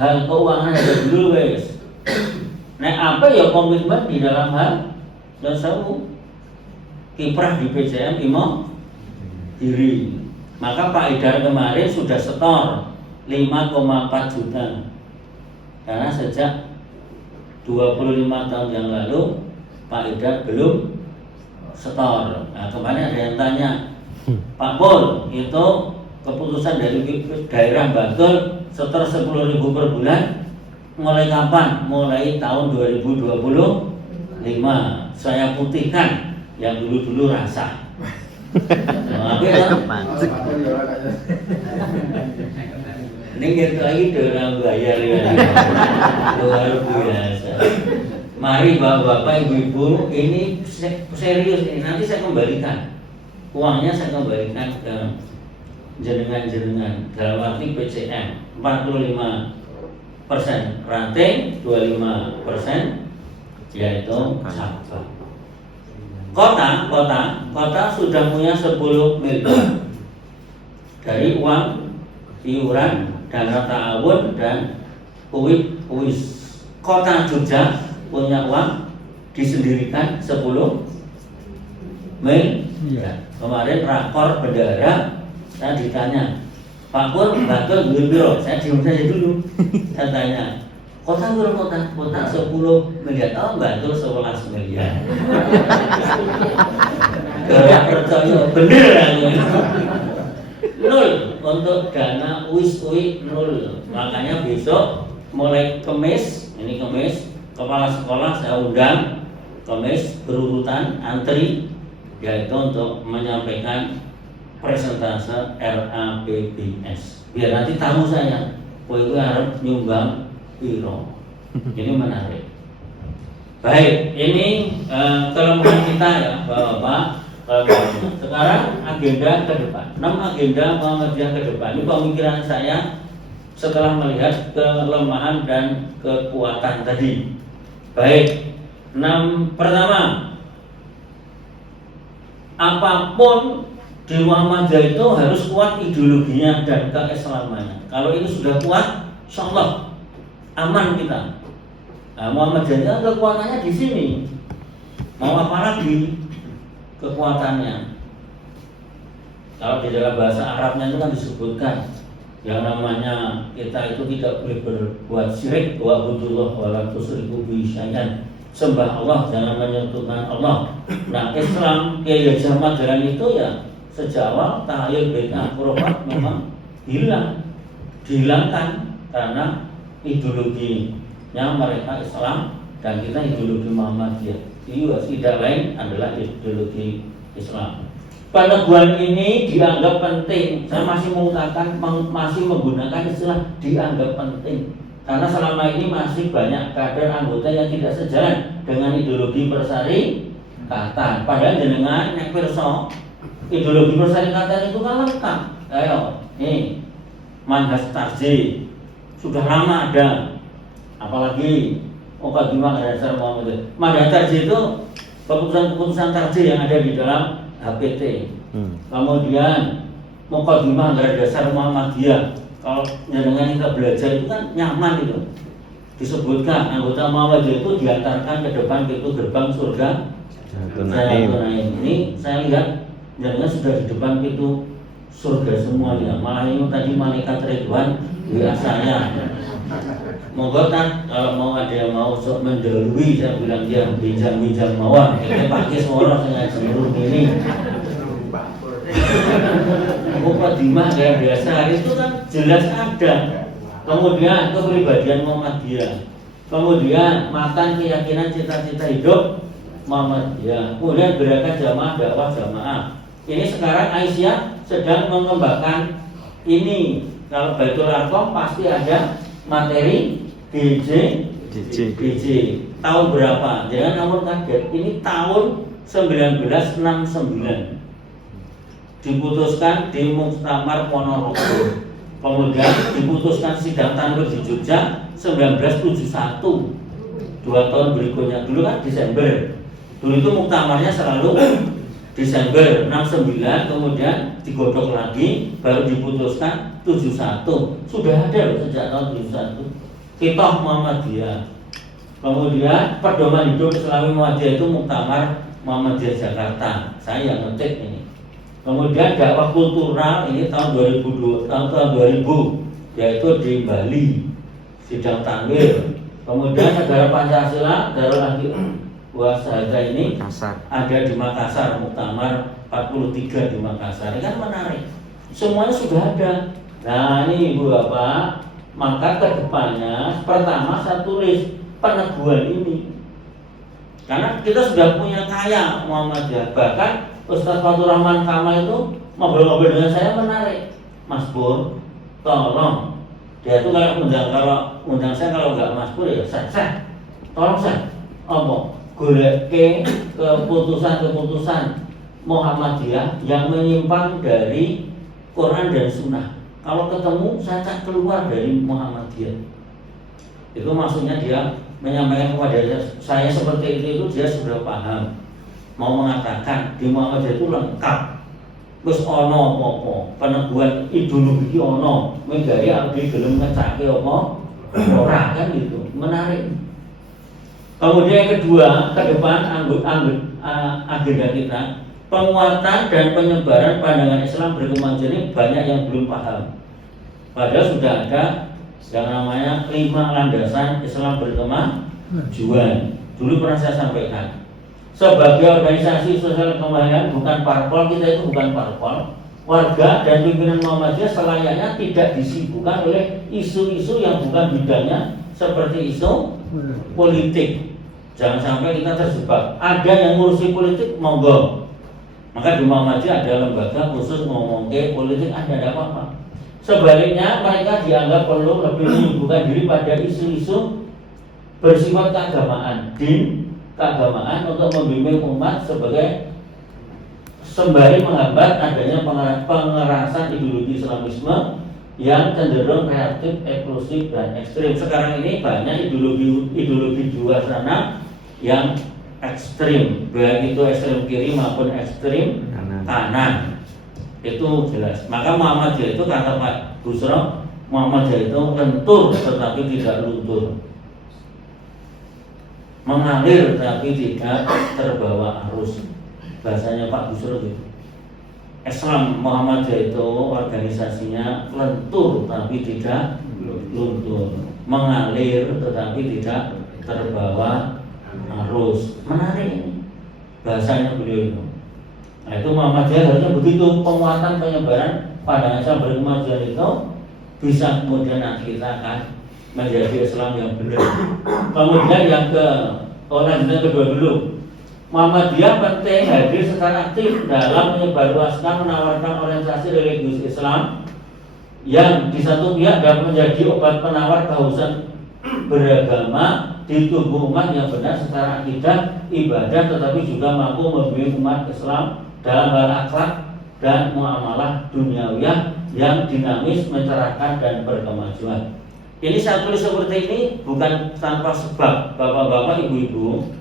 hal keuangan ada dulu wes. Nah apa ya komitmen di dalam hal dan sewu kiprah di PCM IMO diri. Maka Pak Idar kemarin sudah setor 5,4 juta. Karena sejak 25 tahun yang lalu Pak Idar belum setor. Nah kemarin ada yang tanya, Pak Pol, itu keputusan dari daerah Bantul setor 10.000 per bulan mulai kapan? Mulai tahun 2025. Saya putihkan yang dulu-dulu rasa. Nah, ini gitu lagi orang bayar ya. Luar biasa. Mari bapak-bapak, ibu-ibu, ini serius ini. Nanti saya kembalikan uangnya, saya kembalikan ke jenengan-jenengan dalam arti PCM 45% ranting, 25% yaitu cabang. Kota sudah punya 10 miliar dari uang iuran dana ta'awun dan UIS. Kota Jogja punya uang disendirikan 10 miliar. Kemarin rakor bendahara saya ditanya, Pak Pur, bantu biro, saya diam saja dulu. Saya tanya, kota 10 miliar, oh bantu 11 miliar. Gak percaya, bener aku. Nol untuk dana UIS nol. Makanya besok mulai Kamis, ini Kamis, kepala sekolah saya undang Kamis berurutan antri, yaitu untuk menyampaikan presentase RAPBS. Biar nanti tamu saya, kowe harus nyumbang piro. Ini menarik. Baik, ini kelemahan kita ya, Bapak. Sekarang agenda ke depan. 6 agenda Muhammadiyah ke depan. Ini pemikiran saya setelah melihat kelemahan dan kekuatan tadi. Baik. 6 pertama, apapun di Muhammadiyah itu harus kuat ideologinya dan keislamannya. Kalau ini sudah kuat, insyaallah aman kita. Nah, Muhammadiyah kekuatannya di sini. Mau apa lagi kekuatannya? Kalau di dalam bahasa Arabnya itu kan disebutkan yang namanya kita itu tidak boleh berbuat syirik, wa budullah wa la tusyriku bihi syai'an. Sembah Allah, jangan menyentuhkan Allah. Nah, Islam Kiai Haji Ahmad Dahlan itu ya sejak awal tahayyul bid'ah khurafat memang dihilangkan karena ideologinya mereka Islam dan kita ideologi Muhammadiyah. Itu tidak lain adalah ideologi Islam. Peneguhan ini dianggap penting. Saya masih mengungkapkan, masih menggunakan istilah dianggap penting karena selama ini masih banyak kader anggota yang tidak sejalan dengan ideologi Persyarikatan. Padahal jenengan nek pirsa ideologi Persyarikatan itu kan lengkap. Ayo, nih manhaj tarjih sudah lama ada. Apalagi Muqaddimah Dasar Muhammadiyah. Manhaj tarjih itu keputusan-keputusan tarjih yang ada di dalam HPT. Kemudian Muqaddimah Dasar Muhammadiyah. Kalau dengan kita belajar itu kan nyaman itu. Disebutkan anggota Muhammadiyah itu diantarkan ke depan pintu gerbang surga Jannatun. Ini saya lihat jangan sudah di depan pintu surga semuanya. Malah ini tadi malaikat Ridwan WA saya. Monggo kan kalau mau ada yang mau mendahului, saya bilang dia bijak mawar. Kita pakai suara sengaja seluruh ini. Muqaddimah dasar itu kan jelas ada. Kemudian kepribadian Muhammadiyah. Kemudian makan keyakinan cita-cita hidup Muhammadiyah. Kemudian gerakan jamaah dakwah jamaah. Ini sekarang Aisyah sedang mengembangkan ini. Kalau Baitul Arqam pasti ada materi DJ. Tahun berapa? Jangan kamu kaget. Ini tahun 1969. Diputuskan di Muktamar Ponorogo. Kemudian diputuskan sidang tanwir di Jogja 1971. 2 tahun berikutnya. Dulu kan Desember. Dulu itu muktamarnya selalu Desember 69, kemudian digodok lagi, baru diputuskan 71. Sudah ada loh sejak tahun 71. Kitab Muhammadiyah. Kemudian pedoman hidup Islami Muhammadiyah itu Muktamar Muhammadiyah Jakarta. Saya yang ngetik ini. Kemudian dakwah kultural ini tahun 2000, yaitu di Bali, sidang tanwir. Kemudian negara Pancasila, Darul Ahli Wasahadah ini ada di Makassar, Muktamar 43 di Makassar. Ini kan menarik. Semuanya sudah ada. Nah ini Ibu Bapak, maka kedepannya pertama saya tulis peneguhan ini. Karena kita sudah punya kaya Muhammadiyah. Bahkan Ustaz Fatur Rahman Kamal itu ngobrol-ngobrol dengan saya menarik. Mas Pur, tolong. Dia itu kalau undang saya kalau nggak Mas Pur ya saya. Tolong saya. Goleke keputusan-keputusan Muhammadiyah yang menyimpang dari Quran dan Sunnah. Kalau ketemu saya cak keluar dari Muhammadiyah. Itu maksudnya dia menyampaikan kepada saya seperti itu dia sudah paham. Mau mengatakan di Muhammadiyah itu lengkap. Terus ono apa-apa, peneguhan ideologi ono, menggari abdi gelem ngecake apa orang kan gitu, menarik. Kemudian yang kedua, ke depan agenda kita, penguatan dan penyebaran pandangan Islam berkemajuan ini banyak yang belum paham. Padahal sudah ada yang namanya 5 landasan Islam berkemajuan. Dulu pernah saya sampaikan. Sebagai organisasi sosial kemajuan bukan parpol, kita itu bukan parpol. Warga dan pimpinan Muhammadiyah selayaknya tidak disibukkan oleh isu-isu yang bukan bidangnya seperti isu politik. Jangan sampai kita terjebak. Ada yang ngurusi politik, monggo. Maka di Muhammadiyah ada lembaga khusus ngomong ke politik, ada apa-apa. Sebaliknya mereka dianggap perlu lebih menyibukkan diri pada isu-isu bersifat keagamaan, din, keagamaan untuk membimbing umat sebagai sembari menghambat adanya pengerasan ideologi Islamisme yang cenderung reaktif, eksklusif dan ekstrim. Sekarang ini banyak ideologi di luar sana yang ekstrim, baik itu ekstrim kiri maupun ekstrim kanan. Itu jelas. Maka Muhammadiyah itu kata Pak Busro, Muhammadiyah itu lentur tetapi tidak luntur, mengalir tapi tidak terbawa arus. Bahasanya Pak Busro gitu. Islam Muhammadiyah itu organisasinya lentur tapi tidak luntur, mengalir tetapi tidak terbawa arus. Menarik ini bahasanya beliau itu. Nah itu Muhammadiyah harusnya begitu, penguatan penyebaran pandangan Islam berkemajuan itu bisa kemudian nanti kita akan menjadi Islam yang benar. Kemudian yang kedua dulu, Muhammadiyah penting hadir secara aktif dalam menyebarluaskan, menawarkan orientasi religius Islam yang di satu pihak dapat menjadi obat penawar kehausan beragama di tubuh umat yang benar secara akidah, ibadah, tetapi juga mampu membimbing umat Islam dalam hal akhlak dan muamalah duniawiyah yang dinamis, mencerahkan dan berkemajuan. Ini saya tulis seperti ini bukan tanpa sebab, bapak-bapak, ibu-ibu.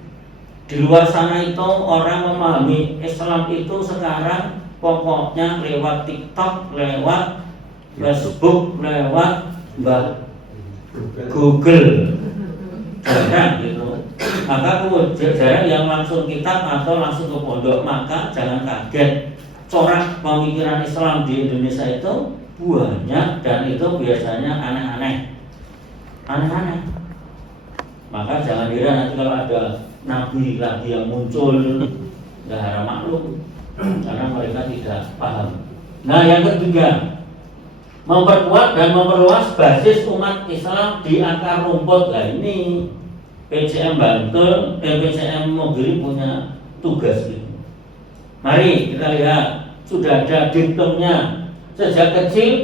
Di luar sana itu orang memahami Islam itu sekarang pokoknya lewat TikTok, lewat Facebook, lewat Google. Jarang gitu. Maka kemudian jarang yang langsung kitab atau langsung ke pondok. Maka jangan kaget, corak pemikiran Islam di Indonesia itu banyak dan itu biasanya aneh-aneh. Maka jangan dira nanti kalau ada nabi lagi yang muncul, nggak harap maklum karena mereka tidak paham. Nah yang ketiga, memperkuat dan memperluas basis umat Islam di akar rumput. Nah ini PCM Bantul, PCM Mogiri punya tugas itu. Mari kita lihat, sudah ada diktumnya. Sejak kecil,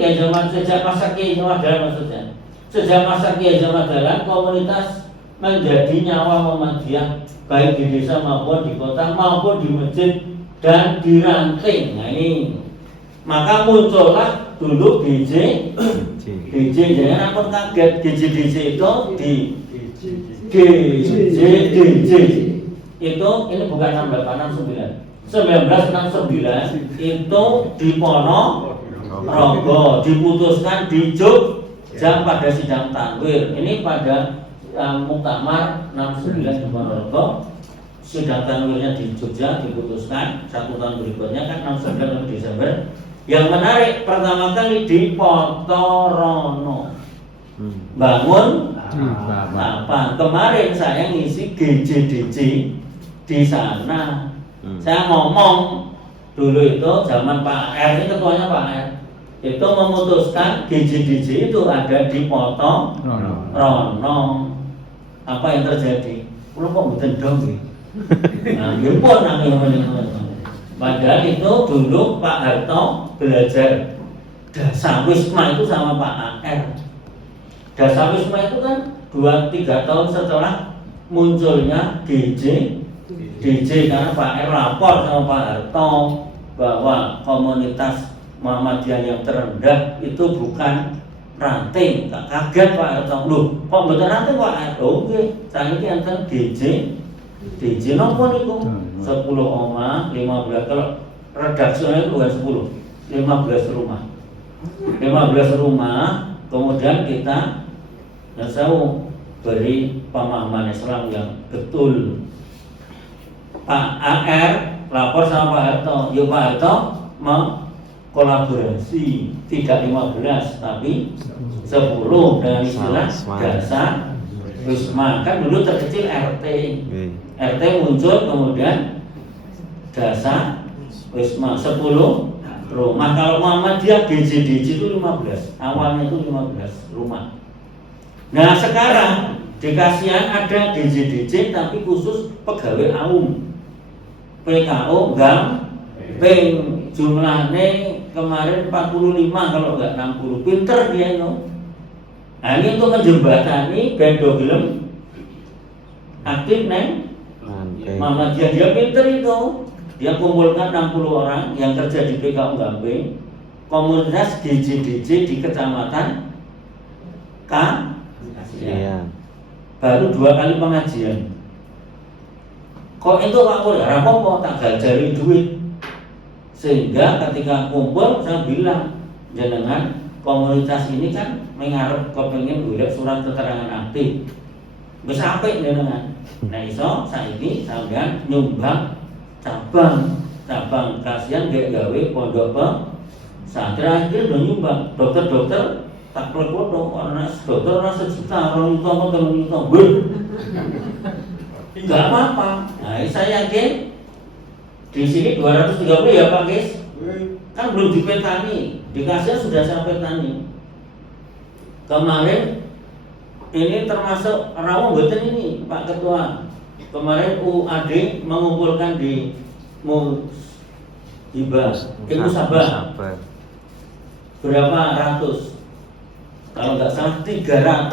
sejak masa Kiai Jamal maksudnya. Sejak masa Kiai Jamal komunitas menjadi nyawa Muhammadiyah baik di desa maupun di kota maupun di masjid dan di ranting. Nah ini, maka muncullah dulu DJ, jangan ampun kaget, DJ itu di DJ itu ini bukan 6869, 1969 itu di Ponorogo diputuskan di Jogja pada sidang tanwir. Ini pada Muktamar 69 di Ponorogo, sidang tanwirnya di Jogja diputuskan 1 tahun berikutnya kan 69 Desember. Yang menarik pertama kali di Potorono bangun apa? Kemarin saya ngisi GJDJ di sana. Saya ngomong dulu itu zaman Pak R, ini ketuanya Pak R, itu memutuskan GJDJ itu ada di Potorono. Apa yang terjadi? Lu kok mboten dong iki? Nah, pun padahal itu dulu Pak Harto belajar Dasawisma itu sama Pak AR. Dasawisma itu kan 2-3 tahun setelah munculnya DJ karena Pak AR lapor sama Pak Harto bahwa komunitas Muhammadiyah yang terendah itu bukan ranting. Kaget Pak Harto, loh kok betul ranting Pak AR? Oke, saat ini enten DJ nopo niku 10 omah, 15, kalau redaksinya itu bukan 10, 15 rumah. 15 rumah, kemudian kita Dan saya mau beri pemahaman Islam yang betul. Pak AR lapor sama Pak Harto, yuk Pak Harto kolaborasi tidak 15 tapi 10 dengan istilah dasar Wisma. Kan dulu terkecil RT. RT muncul kemudian dasar Wisma 10 rumah. Kalau Muhammadiyah DJDJ itu 15. Awalnya itu 15 rumah. Nah sekarang di Kasihan ada DJDJ tapi khusus pegawai AUM. PKO Gamping jumlahnya kemarin 45 kalau enggak 60. Pinter dia itu. Nah ini untuk menjembatani bendo film aktif neng Muhammadiyah. Dia pinter itu. Dia kumpulkan 60 orang yang kerja di PKO Gamping, komunitas DJDJ di kecamatan Kasihan. Baru 2 kali pengajian. Kok itu Pak Pur, rapopo tak gajari duit. Sehingga ketika kumpul saya bilang, jenengan komunitas ini kan mengarep kepengen golek surat keterangan aktif. Wis apik jenengan. Nah iso saiki sampean nyumbang cabang Kasihan gawe pondok pesantren akhir do nyumbang. Dokter-dokter tak perlu orang dokter orang sejuta, orang juta apa telung juta. Enggak apa-apa. Nah, saya yakin di sini 230 ya Pak Kis. Kan belum dipetani. Di Kasihan sudah saya petani. Kemarin ini termasuk rawang boten ini Pak Ketua. Kemarin UAD mengumpulkan di Musabah. Berapa ratus? Kalau nggak salah 300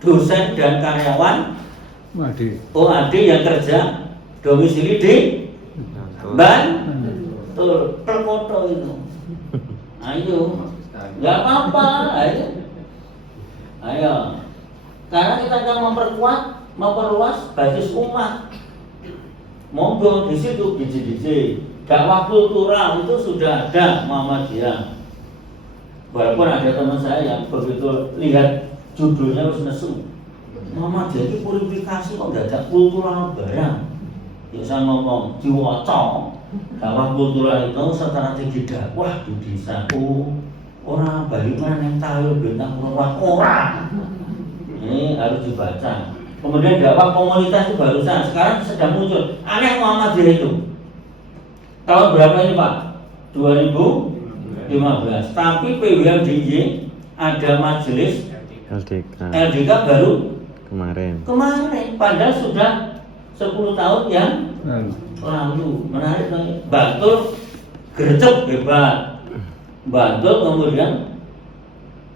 dosen dan karyawan OAD yang kerja domisili di Bantul, perfoto itu. Ayo, nggak apa-apa, ayo. Karena kita akan memperluas basis umat. Monggo di situ DJ dakwah kultural itu sudah ada Muhammadiyah. Walaupun ada teman saya yang begitu lihat judulnya harus nesu. Muhammadiyah itu purifikasi kok nggak ada kultural barang. Ya saya ngomong diwaca. Dakwah kultural itu strategi dakwah di desaku. Orang balik mana yang tahu bintang orang. Ini harus dibaca. Kemudian dakwah komunitas itu barusan sekarang sedang muncul. Aneh Muhammadiyah itu. Tahun berapa ini Pak? 2015. Tapi PWMDY ada majelis LDK baru kemarin. Padahal sudah 10 tahun yang lalu. Menarik nih. Bantul gercep hebat. Bantul kemudian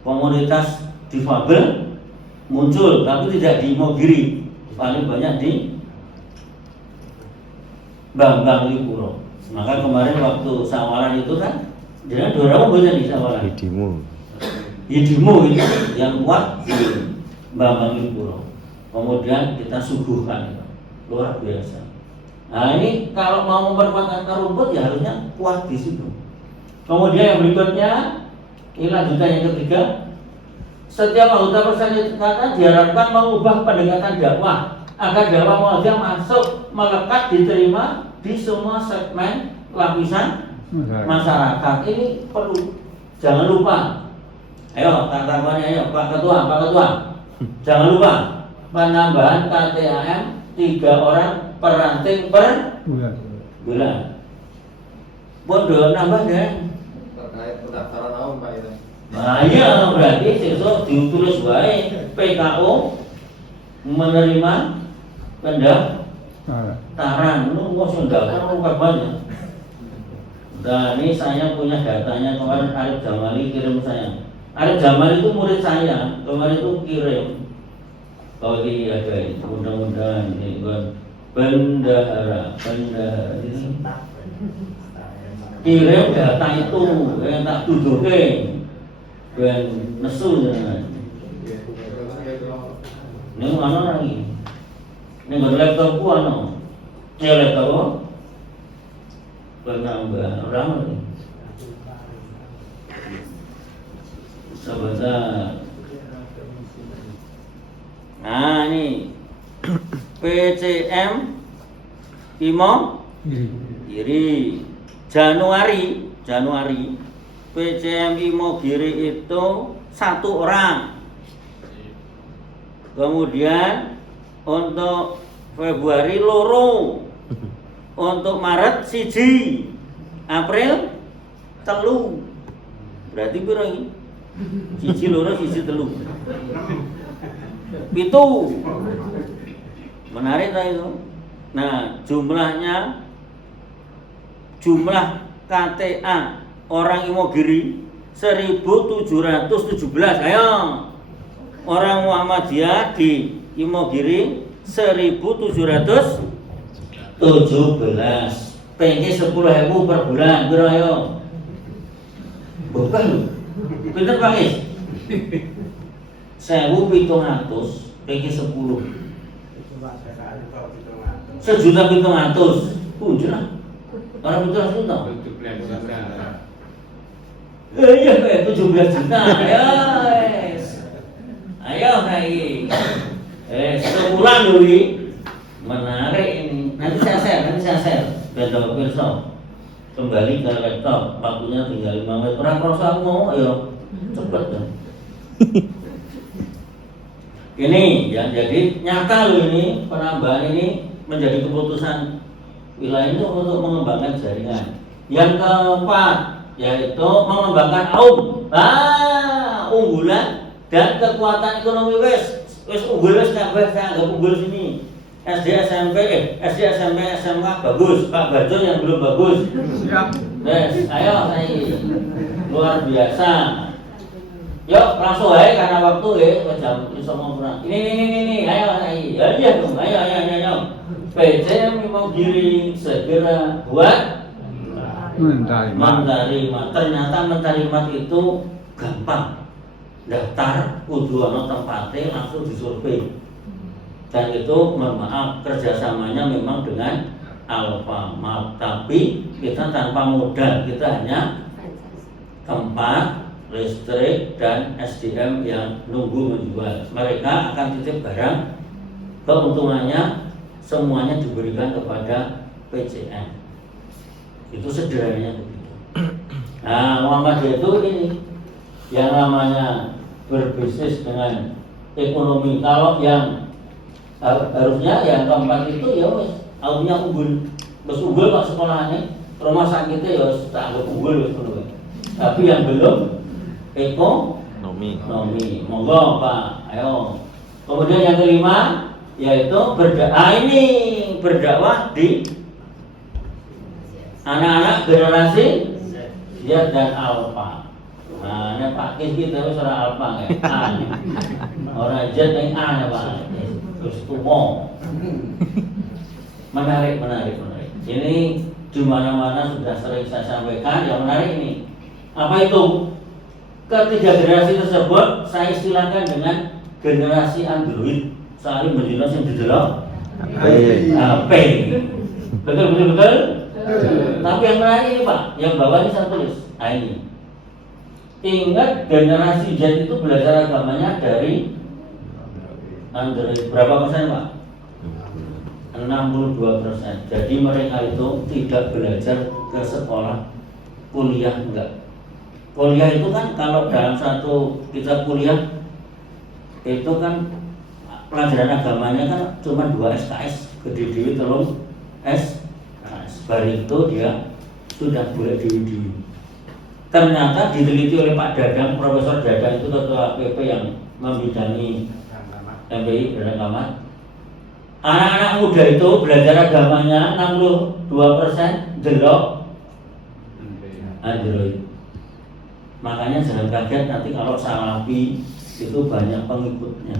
komunitas difabel muncul, tapi tidak di Mogiri, paling banyak di Bambang Lipuro. Maka kemarin waktu sawaran itu kan, dia dorong banyak di sawaran. Hidimu ini yang kuat di Bambang Lipuro. Kemudian kita suguhkan itu, luar biasa. Nah ini kalau mau memperkuat akar rumput ya harusnya kuat di situ. Kemudian yang berikutnya, ini lanjutan yang ketiga. Setiap anggota perserikatan diharapkan mengubah pendekatan dakwah agar dakwah Muhammadiyah masuk, melekat, diterima di semua segmen lapisan masyarakat. Ini perlu, jangan lupa. Ayo, tanggapannya ayo Pak Ketua. Jangan lupa penambahan KTAM 3 orang per ranting per bulan. Bodoh nambah deh. Terkait pendaftaran awam Pak itu. Nah iya berarti besok ditulis baik PKO menerima pendaftaran. Lu mau mendaftar bukan banyak. Dan ini saya punya datanya kemarin Arif Jamali kirim saya. Arif Jamali itu murid saya kemarin itu kirim. Kalau ini ada undang-undang ini kan bendahara ini. Kirim data itu yang tak tujuke. Dan nesu jangan. Ini mana lagi? Ini laptop ku ano? Ya laptop. Penambah orang lagi. Sebentar. Nah ini PCM Imogiri Januari PCM Imogiri itu 1 orang. Kemudian untuk Februari loro, untuk Maret 1, April 3. Berarti piro iki? 1 loro 1 3. 7. Menarik tak itu? Nah, jumlah KTA orang Imogiri 1717. Ayo. Orang Muhammadiyah di Imogiri 1717. Pengen 10.000 per bulan, biro ayo. Bukan lho. Pinter Pak Is? 1.700 pengen 10. 1.700.000. Lah. Orang 700 juta. Iya, 17 juta. Ayo. Ayo naik. Sebulan dulu ini. Menarik ini. Nanti saya share. Biar dapat pirsa. Kembali ke laptop. Waktunya tinggal 5 menit. Orang proses aku ngomong, ayo cepet kan. Ini yang jadi nyata loh ini penambahan ini menjadi keputusan wilayah itu untuk mengembangkan jaringan. Yang keempat yaitu mengembangkan unggulan dan kekuatan ekonomi wis unggul wis kabeh saya anggap unggul sini. SD SMP SMK bagus, Pak Bajo yang belum bagus. Siap. Ayo saya luar biasa. Yuk langsung aja karena waktu jam bisa ngobrol. Ini ayo dong, ayo. PCM Imogiri segera buat menerima. Ternyata menerima itu gampang. Daftar kudu ana tempatnya langsung disurvei. Dan itu mohon maaf kerjasamanya memang dengan Alfamart, tapi kita tanpa modal, kita hanya tempat, listrik dan SDM yang nunggu menjual. Mereka akan titip barang, keuntungannya semuanya diberikan kepada PCM. Itu sederhananya begitu. Nah, Muhammadiyah itu ini yang namanya berbisnis dengan ekonomi. Kalau yang harusnya yang keempat itu ya wes aunya unggul. Terus unggul Pak sekolahnya, rumah sakitnya ya tak anggap unggul wes ngono. Tapi yang belum ekonomi. Monggo Pak, ayo. Kemudian yang kelima yaitu berdakwah di anak-anak generasi Z dan Alpha. Nah, ini Pak Kis kita wis ora Alpha kae. Ora Z ning A ya Pak. Terus tumo. Menarik. Ini di mana-mana sudah sering saya sampaikan. Yang menarik ini, apa itu? Ketiga generasi tersebut saya istilahkan dengan generasi Android. Saling menjelas yang didelok HP. Betul. Tapi yang menarik ini Pak, yang bawah ini saya tulis. Nah ini. Ingat generasi Z itu belajar agamanya dari Android. Berapa persen Pak? 62%. Jadi mereka itu tidak belajar ke sekolah, kuliah enggak. Kuliah itu kan kalau dalam satu kita kuliah itu kan pelajaran agamanya kan cuma 2 SKS, gede dewi telung SKS. Baru itu dia sudah boleh dewi. Ternyata diteliti oleh Pak Dadang, Profesor Dadang itu ketua PP yang membidangi MPI Dadang Kamar. Anak-anak muda itu belajar agamanya 62% delok Android. Makanya jangan kaget nanti kalau Salafi itu banyak pengikutnya.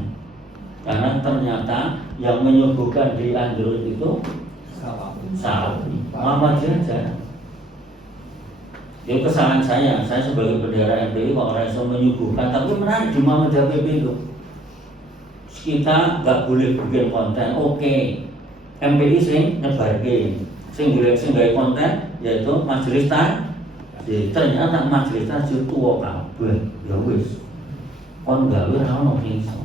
Karena ternyata yang menyuguhkan di Android itu Salafi. Muhammadiyah jarang. Itu kesalahan saya sebagai bendera MPI kok orang yang menyuguhkan. Tapi menarik di Muhammadiyah PP itu kita nggak boleh bikin konten. Oke, MPI sing nyebarke, sing gawe konten yaitu majelis takjid. Ternyata majelis takjid tuwa kabeh. Ya wis, kon gawe ora ono iso.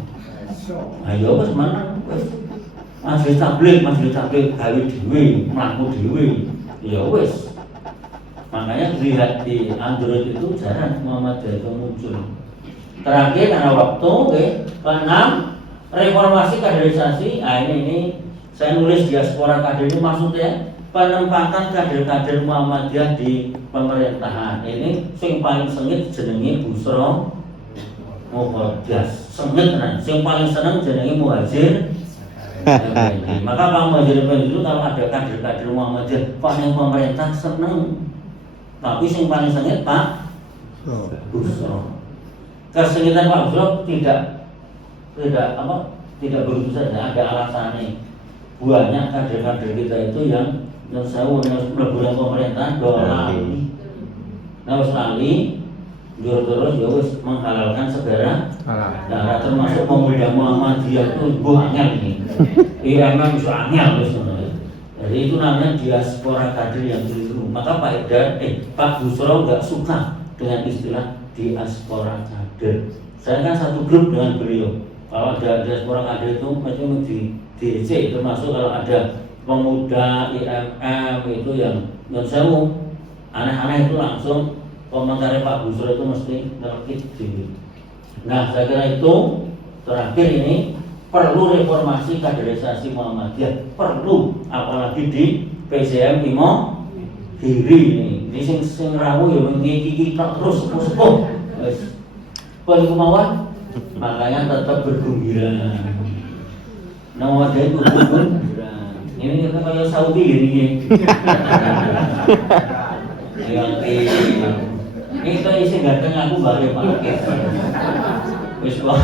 Ayo wis menang wis. Majelis tabligh gawe dhewe, mlaku dhewe. Ya wis. Makanya lihat di Android itu jarang Muhammadiyah itu muncul. Terakhir karena waktu, keenam reformasi kaderisasi. Ini saya nulis diaspora kader ini maksudnya penempatan kader-kader Muhammadiyah di pemerintahan. Ini sing paling sengit jenenge Busro Muqaddas. Sengit tenan. Sing paling seneng jenenge Muhajir. Maka Pak Muhajir itu kalau ada kader-kader Muhammadiyah, Pak yang pemerintah seneng. Tapi yang paling sengit Pak Busro. Kesengitan Pak Busro tidak begitu saja, ada alasannya. Banyak kader-kader kita itu yang sewu mlebu pemerintah dolali. Nah wis lali terus ya wis menghalalkan segala cara termasuk pemuda Muhammadiyah itu angel ini. IMM iso angel wis ngono. Jadi itu namanya diaspora kader yang keliru. Maka Pak Busro enggak suka dengan istilah diaspora kader. Saya kan satu grup dengan beliau. Kalau ada diaspora kader itu macam di DC, termasuk kalau ada pemuda IMM itu yang sewu aneh-aneh itu langsung komentar Pak Busro itu mesti ngerkit diri. Nah saya kira itu terakhir ini perlu reformasi kaderisasi Muhammadiyah, perlu apalagi di PCM Imo Giri ini sing rawu ya ngiki terus sepuh wis kemauan makanya tetap bergembira. Nah wadah itu bergembira ini kita kayak Saudi ini yang ini kita isi ganteng aku balik pakai wis kok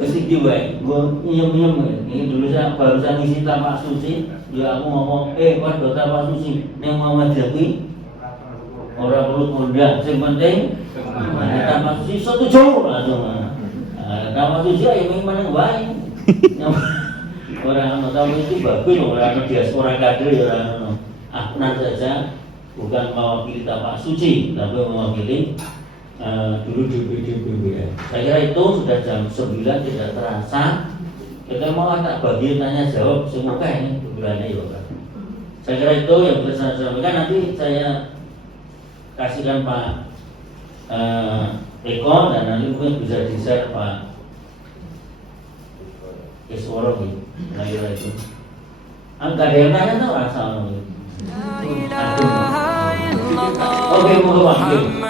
wis iki wae gua nyem ini dulu saya barusan ngisi tapak suci ya aku ngomong waduh tapak suci ning Muhammadiyah kuwi ora perlu kondang sing penting tapak suci setuju langsung tapak suci ya memang wae orang tahu itu bagus orang diaspora kader ya orang nanti saja bukan mewakili tapak suci tapi mewakili dulu DPD. Saya kira itu sudah jam 9 tidak terasa. Kita mau tak bagi tanya jawab semoga ini bulannya ya Pak. Saya kira itu yang bisa saya sampaikan. Nanti saya kasihkan Pak Eko dan nanti mungkin bisa di-share Pak Isworo gitu. Saya kira itu. Enggak ada yang tanya tuh rasa gitu. Oke, mohon maaf.